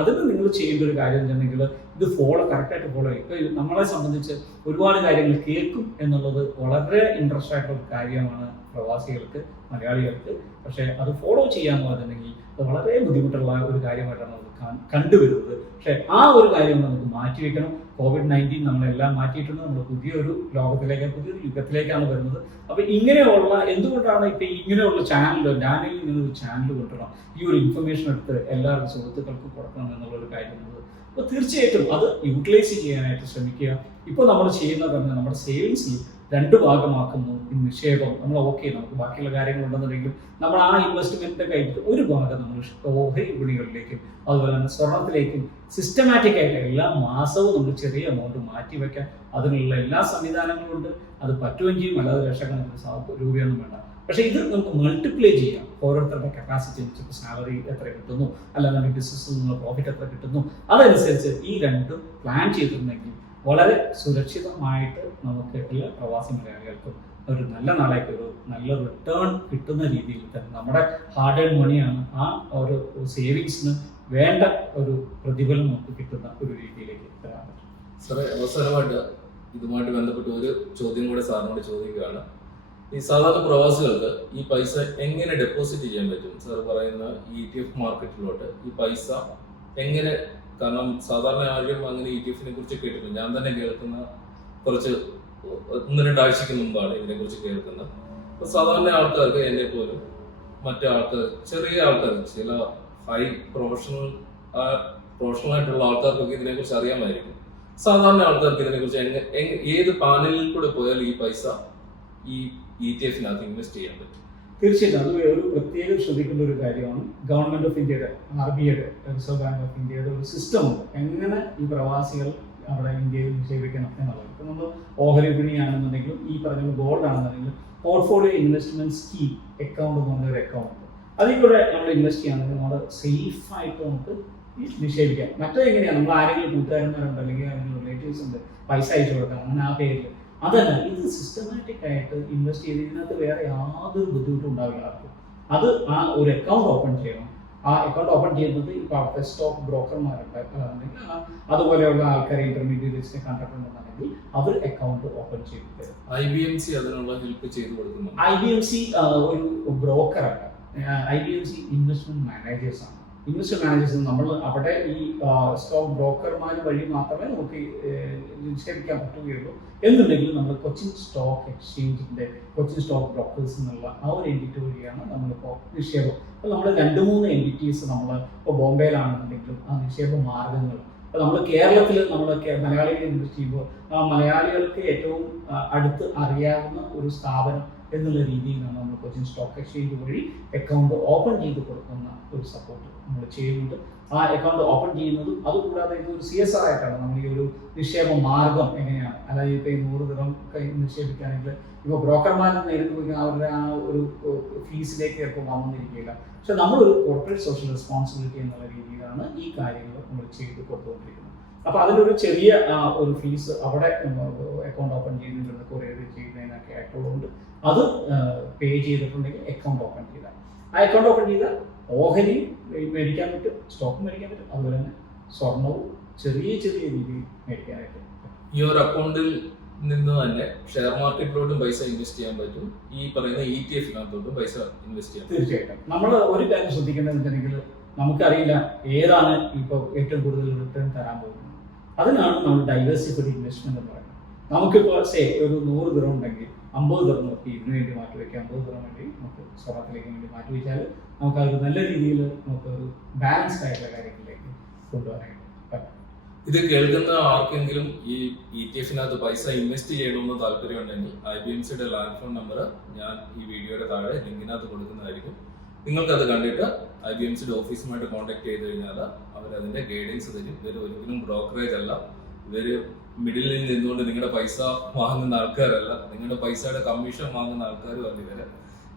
അതിന് നിങ്ങൾ ചെയ്യേണ്ട ഒരു കാര്യം എന്നുണ്ടെങ്കിൽ ഇത് കറക്റ്റായിട്ട് ഫോളോ ചെയ്യും. ഇപ്പൊ നമ്മളെ സംബന്ധിച്ച് ഒരുപാട് കാര്യങ്ങൾ കേൾക്കും എന്നുള്ളത് വളരെ ഇൻട്രസ്റ്റ് ആയിട്ടുള്ള ഒരു കാര്യമാണ് പ്രവാസികൾക്ക്, മലയാളികൾക്ക്. പക്ഷേ അത് ഫോളോ ചെയ്യാന്ന് പറഞ്ഞിട്ടുണ്ടെങ്കിൽ അത് വളരെ ബുദ്ധിമുട്ടുള്ള ഒരു കാര്യമായിട്ടാണ് നമുക്ക് കണ്ടുവരുന്നത്. പക്ഷേ ആ ഒരു കാര്യം നമുക്ക് മാറ്റിവെക്കണം. COVID-19 നമ്മളെല്ലാം മാറ്റിയിട്ടുണ്ട്. നമ്മൾ പുതിയൊരു ലോകത്തിലേക്ക്, പുതിയൊരു യുഗത്തിലേക്കാണ് വരുന്നത്. അപ്പൊ ഇങ്ങനെയുള്ള എന്തുകൊണ്ടാണ് ഇപ്പൊ ഇങ്ങനെയുള്ള ചാനൽ, ഡാനിയിൽ ഇങ്ങനെ ഒരു ചാനൽ കൊണ്ടുവരണം, ഈ ഒരു ഇൻഫർമേഷൻ എടുത്ത് എല്ലാവരുടെ സുഹൃത്തുക്കൾക്കും കൊടുക്കണം എന്നുള്ളൊരു കാര്യമുള്ളത്. അപ്പോൾ തീർച്ചയായിട്ടും അത് യൂട്ടിലൈസ് ചെയ്യാനായിട്ട് ശ്രമിക്കുക. ഇപ്പോൾ നമ്മൾ ചെയ്യുന്നത് നമ്മുടെ സേവിങ്സിൽ 2 ഭാഗമാക്കുന്നു. ഈ നിക്ഷേപം നമ്മൾ നമുക്ക് ബാക്കിയുള്ള കാര്യങ്ങളുണ്ടെന്നുണ്ടെങ്കിലും നമ്മൾ ആ ഇൻവെസ്റ്റ്മെന്റിന്റെ കഴിഞ്ഞിട്ട് ഒരു ഭാഗം നമ്മൾ ഓഹരി വിപണികളിലേക്കും അതുപോലെ തന്നെ സ്വർണത്തിലേക്കും സിസ്റ്റമാറ്റിക് ആയിട്ട് എല്ലാ മാസവും നമ്മൾ ചെറിയ എമൗണ്ട് മാറ്റി വെക്കാൻ അതിനുള്ള എല്ലാ സംവിധാനങ്ങളും ഉണ്ട്. അത് പറ്റുകയും ചെയ്യും, അല്ലാതെ ലക്ഷക്കണക്കിന് രൂപയൊന്നും വേണ്ട. പക്ഷേ ഇത് നമുക്ക് മൾട്ടിപ്ലൈ ചെയ്യാം. ഓരോരുത്തരുടെ കപ്പാസിറ്റി അനുസരിച്ച് സാലറി എത്ര കിട്ടുന്നു, അല്ലാതെ ബിസിനസ്സിൽ നിന്ന് പ്രോഫിറ്റ് എത്ര കിട്ടുന്നു, അതനുസരിച്ച് ഈ 2 പ്ലാൻ ചെയ്തിട്ടുണ്ടെങ്കിൽ വളരെ സുരക്ഷിതമായിട്ട് നമുക്ക് എല്ലാ പ്രവാസി മലയാളികൾക്കും ഒരു നല്ല നാളേക്ക് ഒരു നല്ല റിട്ടേൺ കിട്ടുന്ന രീതിയിൽ തന്നെ നമ്മുടെ ഹാർഡ് ഏൺ മണിയാണ് ആ ഒരു സേവിങ്സിന് വേണ്ട ഒരു പ്രതിഫലം നമുക്ക് കിട്ടുന്ന ഒരു രീതിയിലേക്ക് തരാൻ പറ്റും. സാറേ, അവസാനമായിട്ട് ഇതുമായിട്ട് ബന്ധപ്പെട്ട് ഒരു ചോദ്യം കൂടെ സാറിനോട് ചോദിക്കുകയാണ്. ഈ സാധാരണ പ്രവാസികൾക്ക് ഈ പൈസ എങ്ങനെ ഡെപ്പോസിറ്റ് ചെയ്യാൻ പറ്റും? സാർ പറയുന്ന ETF മാർക്കറ്റിലോട്ട് ഈ പൈസ എങ്ങനെ? കാരണം സാധാരണ ആരും അങ്ങനെ ETF-നെ കുറിച്ച് കേട്ടിട്ടില്ല. ഞാൻ തന്നെ കേൾക്കുന്ന കുറച്ച് 1-2 ആഴ്ചക്ക് മുമ്പാണ് ഇതിനെക്കുറിച്ച് കേൾക്കുന്നത്. അപ്പോൾ സാധാരണ ആൾക്കാർക്ക്, എന്നെ പോലും മറ്റു ആൾക്കാർ, ചെറിയ ആൾക്കാർ, ചില ഹൈ പ്രൊഫഷണൽ ആയിട്ടുള്ള ആൾക്കാർക്കൊക്കെ ഇതിനെക്കുറിച്ച് അറിയാമായിരിക്കും. സാധാരണ ആൾക്കാർക്ക് ഇതിനെക്കുറിച്ച് ഏത് പാനലിൽ കൂടെ പോയാൽ ഈ പൈസ ഈ ETF-നകത്ത് ഇൻവെസ്റ്റ് ചെയ്യാൻ പറ്റും? തീർച്ചയായിട്ടും അത് ഒരു പ്രത്യേകം ശ്രദ്ധിക്കേണ്ട ഒരു കാര്യമാണ്. ഗവൺമെന്റ് ഓഫ് ഇന്ത്യയുടെ, RBIയുടെ, റിസർവ് ബാങ്ക് ഓഫ് ഇന്ത്യയുടെ ഒരു സിസ്റ്റം ഉണ്ട് എങ്ങനെ ഈ പ്രവാസികൾ അവിടെ ഇന്ത്യയിൽ നിക്ഷേപിക്കണം എന്നുള്ളത്. ഇപ്പം നമ്മൾ ഓഹരി വിപണിയാണെന്നുണ്ടെങ്കിലും ഈ പറഞ്ഞ ഗോൾഡ് ആണെന്നുണ്ടെങ്കിലും പോർട്ട്ഫോളിയോ ഇൻവെസ്റ്റ്മെന്റ് സ്കീം അക്കൗണ്ട് എന്ന് പറഞ്ഞൊരു അക്കൗണ്ട് ഉണ്ട്. അതിൽ കൂടെ നമ്മൾ ഇൻവെസ്റ്റ് ചെയ്യുകയാണെങ്കിൽ നമ്മൾ സേഫായിട്ട് നമുക്ക് നിക്ഷേപിക്കാം. മറ്റേ എങ്ങനെയാണ്, നമ്മൾ ആരെങ്കിലും കൂട്ടുകാരന്മാരുണ്ട് അല്ലെങ്കിൽ ആരെങ്കിലും റിലേറ്റീവ്സ് ഉണ്ട് പൈസ അയച്ചു കൊടുക്കാം അങ്ങനെ ആ പേരിൽ, അതല്ല. ഇത് സിസ്റ്റമാറ്റിക് ആയിട്ട് ഇൻവെസ്റ്റ് ചെയ്ത് ഇതിനകത്ത് വേറെ യാതൊരു ബുദ്ധിമുട്ടും ഉണ്ടാവില്ല ആർക്കും. അത് ആ ഒരു അക്കൗണ്ട് ഓപ്പൺ ചെയ്യണം. ആ അക്കൗണ്ട് ഓപ്പൺ ചെയ്യുന്നത് ഇപ്പോൾ അവിടുത്തെ സ്റ്റോക്ക് ബ്രോക്കർമാരുണ്ട്, അതുപോലെയുള്ള ആൾക്കാരെ ഇന്റർമീഡിയറ്റ്സിനെ കണ്ടിട്ടുണ്ടെന്നുണ്ടെങ്കിൽ അവർ അക്കൗണ്ട് ഓപ്പൺ ചെയ്ത് തരും. IBMC അതിനുള്ള ഹെൽപ്പ് ചെയ്ത് കൊടുക്കുന്നു. IBMC ഒരു ബ്രോക്കറാണ്. IBMC ഇൻവെസ്റ്റ്മെന്റ് മാനേജേഴ്സ് ആണ്. ഇൻവെസ്റ്റ്മെന്റ് മാനേജേഴ്സ് നമ്മൾ അവിടെ ഈ സ്റ്റോക്ക് ബ്രോക്കർമാർ വഴി മാത്രമേ നമുക്ക് നിക്ഷേപിക്കാൻ പറ്റുകയുള്ളൂ. എന്നുണ്ടെങ്കിൽ നമ്മൾ കൊച്ചിൻ സ്റ്റോക്ക് എക്സ്ചേഞ്ചിന്റെ, കൊച്ചിൻ സ്റ്റോക്ക് ബ്രോക്കേഴ്സ് എന്നുള്ള ആ ഒരു എൻറ്റിറ്റി വഴിയാണ് നമ്മളിപ്പോൾ നിക്ഷേപം. അപ്പോൾ നമ്മൾ 2-3 എൻറ്റിറ്റീസ് നമ്മൾ ഇപ്പോൾ ബോംബെയിലാണെന്നുണ്ടെങ്കിലും ആ നിക്ഷേപ മാർഗങ്ങൾ, അപ്പോൾ നമ്മൾ കേരളത്തിൽ നമ്മൾ മലയാളികൾ ഇൻവെസ്റ്റ് ചെയ്യുമ്പോൾ ആ മലയാളികൾക്ക് ഏറ്റവും അടുത്ത് അറിയാവുന്ന ഒരു സ്ഥാപനം എന്നുള്ള രീതിയിലാണ് നമ്മൾ കൊച്ചിൻ സ്റ്റോക്ക് എക്സ്ചേഞ്ച് വഴി അക്കൗണ്ട് ഓപ്പൺ ചെയ്ത് കൊടുക്കുന്ന ഒരു സപ്പോർട്ട് നമ്മൾ ചെയ്യുന്നുണ്ട്. ആ അക്കൗണ്ട് ഓപ്പൺ ചെയ്യുന്നതും അതുകൂടാതെ ഇതൊരു CSR ആയിട്ടാണ് നമ്മൾ ഈ ഒരു നിക്ഷേപ മാർഗം എങ്ങനെയാണ്, അതായത് ഇപ്പോൾ ഈ 100 ദിർഹം നിക്ഷേപിക്കുകയാണെങ്കിൽ ഇപ്പോൾ ബ്രോക്കർമാരിൽ നേരിട്ട് പോയി അവരുടെ ആ ഒരു ഫീസിലേക്ക് ചിലപ്പോൾ വന്നിരിക്കില്ല. പക്ഷെ നമ്മളൊരു കോർപ്പറേറ്റ് സോഷ്യൽ റെസ്പോൺസിബിലിറ്റി എന്നുള്ള രീതിയിലാണ് ഈ കാര്യങ്ങൾ നമ്മൾ ചെയ്ത് കൊടുത്തുകൊണ്ടിരിക്കുന്നത്. അപ്പോൾ അതിലൊരു ചെറിയ ഒരു ഫീസ് അവിടെ അക്കൗണ്ട് ഓപ്പൺ ചെയ്യുന്നുണ്ട്, കൊറിയർ ചെയ്യുന്നതിനൊക്കെ ആയിട്ടുള്ളതുകൊണ്ട് അത് പേ ചെയ്തിട്ടുണ്ടെങ്കിൽ അക്കൗണ്ട് ഓപ്പൺ ചെയ്താൽ ആ അക്കൗണ്ട് ഓപ്പൺ ചെയ്താൽ ഓഹരി മേടിക്കാൻ പറ്റും, സ്റ്റോക്ക് മേടിക്കാൻ പറ്റും, അതുപോലെ തന്നെ സ്വർണവും ചെറിയ രീതിയിൽ മേടിക്കാനായിട്ട്. ഈ ഒരു അക്കൗണ്ടിൽ നിന്ന് തന്നെ ഷെയർ മാർക്കറ്റിലോട്ടും പൈസ ഇൻവെസ്റ്റ് ചെയ്യാൻ പറ്റും, ഈ പറയുന്ന ETF-നകത്തോട്ടും പൈസ ഇൻവെസ്റ്റ് ചെയ്യാം. തീർച്ചയായിട്ടും നമ്മൾ ഒരു കാര്യം ശ്രദ്ധിക്കേണ്ടതെന്ന് വെച്ചിട്ടുണ്ടെങ്കിൽ നമുക്കറിയില്ല ഏതാണ് ഇപ്പോൾ ഏറ്റവും കൂടുതൽ റിട്ടേൺ തരാൻ പോകുന്നത്. അതിനാണ് നമ്മൾ ഡൈവേഴ്സിഫൈഡ് ഇൻവെസ്റ്റ്മെന്റ് എന്ന് പറയുന്നത്. നമുക്കിപ്പോൾ ഒരു 100 ദിർഹം ഉണ്ടെങ്കിൽ 50 ദിർഹം നോക്കി ഇതിനു വേണ്ടി മാറ്റിവെക്കാം, 50 ദിർഹം വേണ്ടി നമുക്ക് സ്വർണത്തിലേക്ക് വേണ്ടി മാറ്റിവെച്ചാൽ നമുക്ക് അത് നല്ല രീതിയിൽ നമുക്ക് ഒരു ബാലൻസ്ഡ് ആയിട്ടുള്ള കാര്യങ്ങളിലേക്ക് കൊണ്ടുപോകാനായിട്ട് പറ്റും. ഇത് കേൾക്കുന്ന ആർക്കെങ്കിലും ഈ ETF-നകത്ത് പൈസ ഇൻവെസ്റ്റ് ചെയ്യണമെന്ന് താല്പര്യമുണ്ടെങ്കിൽ IBMC-യുടെ ലാൻഡ് ഫോൺ നമ്പർ ഞാൻ ഈ വീഡിയോയുടെ താഴെ ലിങ്കിനകത്ത് കൊടുക്കുന്നതായിരിക്കും. നിങ്ങൾക്കത് കണ്ടിട്ട് IBMC-യുടെ ഓഫീസുമായിട്ട് കോൺടാക്ട് ചെയ്ത് കഴിഞ്ഞാൽ അവരതിൻ്റെ ഗൈഡൻസ് തരും. ഇവർ ഒരിക്കലും ബ്രോക്കറേജ് അല്ല, ഇവർ മിഡിൽ നിന്നുകൊണ്ട് നിങ്ങളുടെ പൈസ വാങ്ങുന്ന ആൾക്കാരല്ല, നിങ്ങളുടെ പൈസയുടെ കമ്മീഷൻ വാങ്ങുന്ന ആൾക്കാരും അല്ല. ഇവര്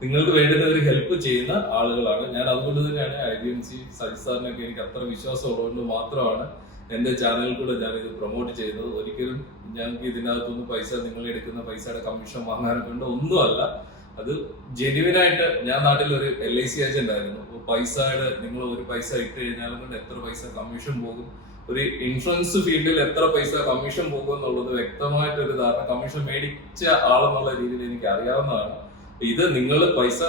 നിങ്ങൾക്ക് വേണ്ടുന്ന ഒരു ഹെൽപ്പ് ചെയ്യുന്ന ആളുകളാണ്. ഞാൻ അതുകൊണ്ട് തന്നെയാണ് IBMC സജിത് സാറിനൊക്കെ എനിക്ക് അത്ര വിശ്വാസം ഉള്ളതുകൊണ്ട് മാത്രമാണ് എൻ്റെ ചാനലിൽ കൂടെ ഞാൻ ഇത് പ്രൊമോട്ട് ചെയ്യുന്നത്. ഒരിക്കലും ഞങ്ങൾക്ക് ഇതിനകത്തൊന്നും പൈസ, നിങ്ങൾ എടുക്കുന്ന പൈസയുടെ കമ്മീഷൻ വാങ്ങാനൊക്കെ ഉണ്ട്, ഒന്നുമല്ല. അത് ജെന്യുവിനായിട്ട്, ഞാൻ നാട്ടിൽ ഒരു LIC ഏജന്റ് ആയിരുന്നു. അപ്പോൾ പൈസയുടെ നിങ്ങൾ ഒരു പൈസ ഇട്ട് കഴിഞ്ഞാലും കൊണ്ട് എത്ര പൈസ കമ്മീഷൻ പോകും, ഒരു ഇൻഷുറൻസ് ഫീൽഡിൽ എത്ര പൈസ കമ്മീഷൻ പോകും എന്നുള്ളത് വ്യക്തമായിട്ടൊരു ധാരണ കമ്മീഷൻ മേടിച്ച ആളെന്നുള്ള രീതിയിൽ എനിക്ക് അറിയാവുന്നതാണ്. ഇത് നിങ്ങളുടെ പൈസ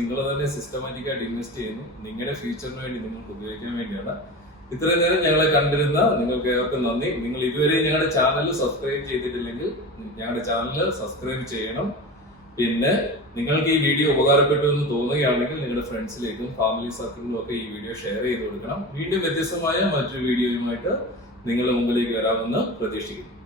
നിങ്ങൾ തന്നെ സിസ്റ്റമാറ്റിക് ആയിട്ട് ഇൻവെസ്റ്റ് ചെയ്യുന്നു, നിങ്ങളുടെ ഫ്യൂച്ചറിന് വേണ്ടി നിങ്ങൾക്ക് ഉപയോഗിക്കാൻ വേണ്ടിയാണ്. ഇത്രയും നേരം ഞങ്ങളെ കണ്ടിരുന്ന നിങ്ങൾക്ക് ഏവർക്കും നന്ദി. നിങ്ങൾ ഇതുവരെ ഞങ്ങളുടെ ചാനൽ സബ്സ്ക്രൈബ് ചെയ്തിട്ടില്ലെങ്കിൽ ഞങ്ങളുടെ ചാനൽ സബ്സ്ക്രൈബ് ചെയ്യണം. പിന്നെ നിങ്ങൾക്ക് ഈ വീഡിയോ ഉപകാരപ്പെട്ടു എന്ന് തോന്നുകയാണെങ്കിൽ നിങ്ങളുടെ ഫ്രണ്ട്സിലേക്കും ഫാമിലി സർക്കിളിലും ഒക്കെ ഈ വീഡിയോ ഷെയർ ചെയ്ത് കൊടുക്കണം. വീണ്ടും വ്യത്യസ്തമായ മറ്റൊരു വീഡിയോയുമായിട്ട് നിങ്ങളുടെ മുമ്പിലേക്ക് വരാമെന്ന് പ്രതീക്ഷിക്കുന്നു.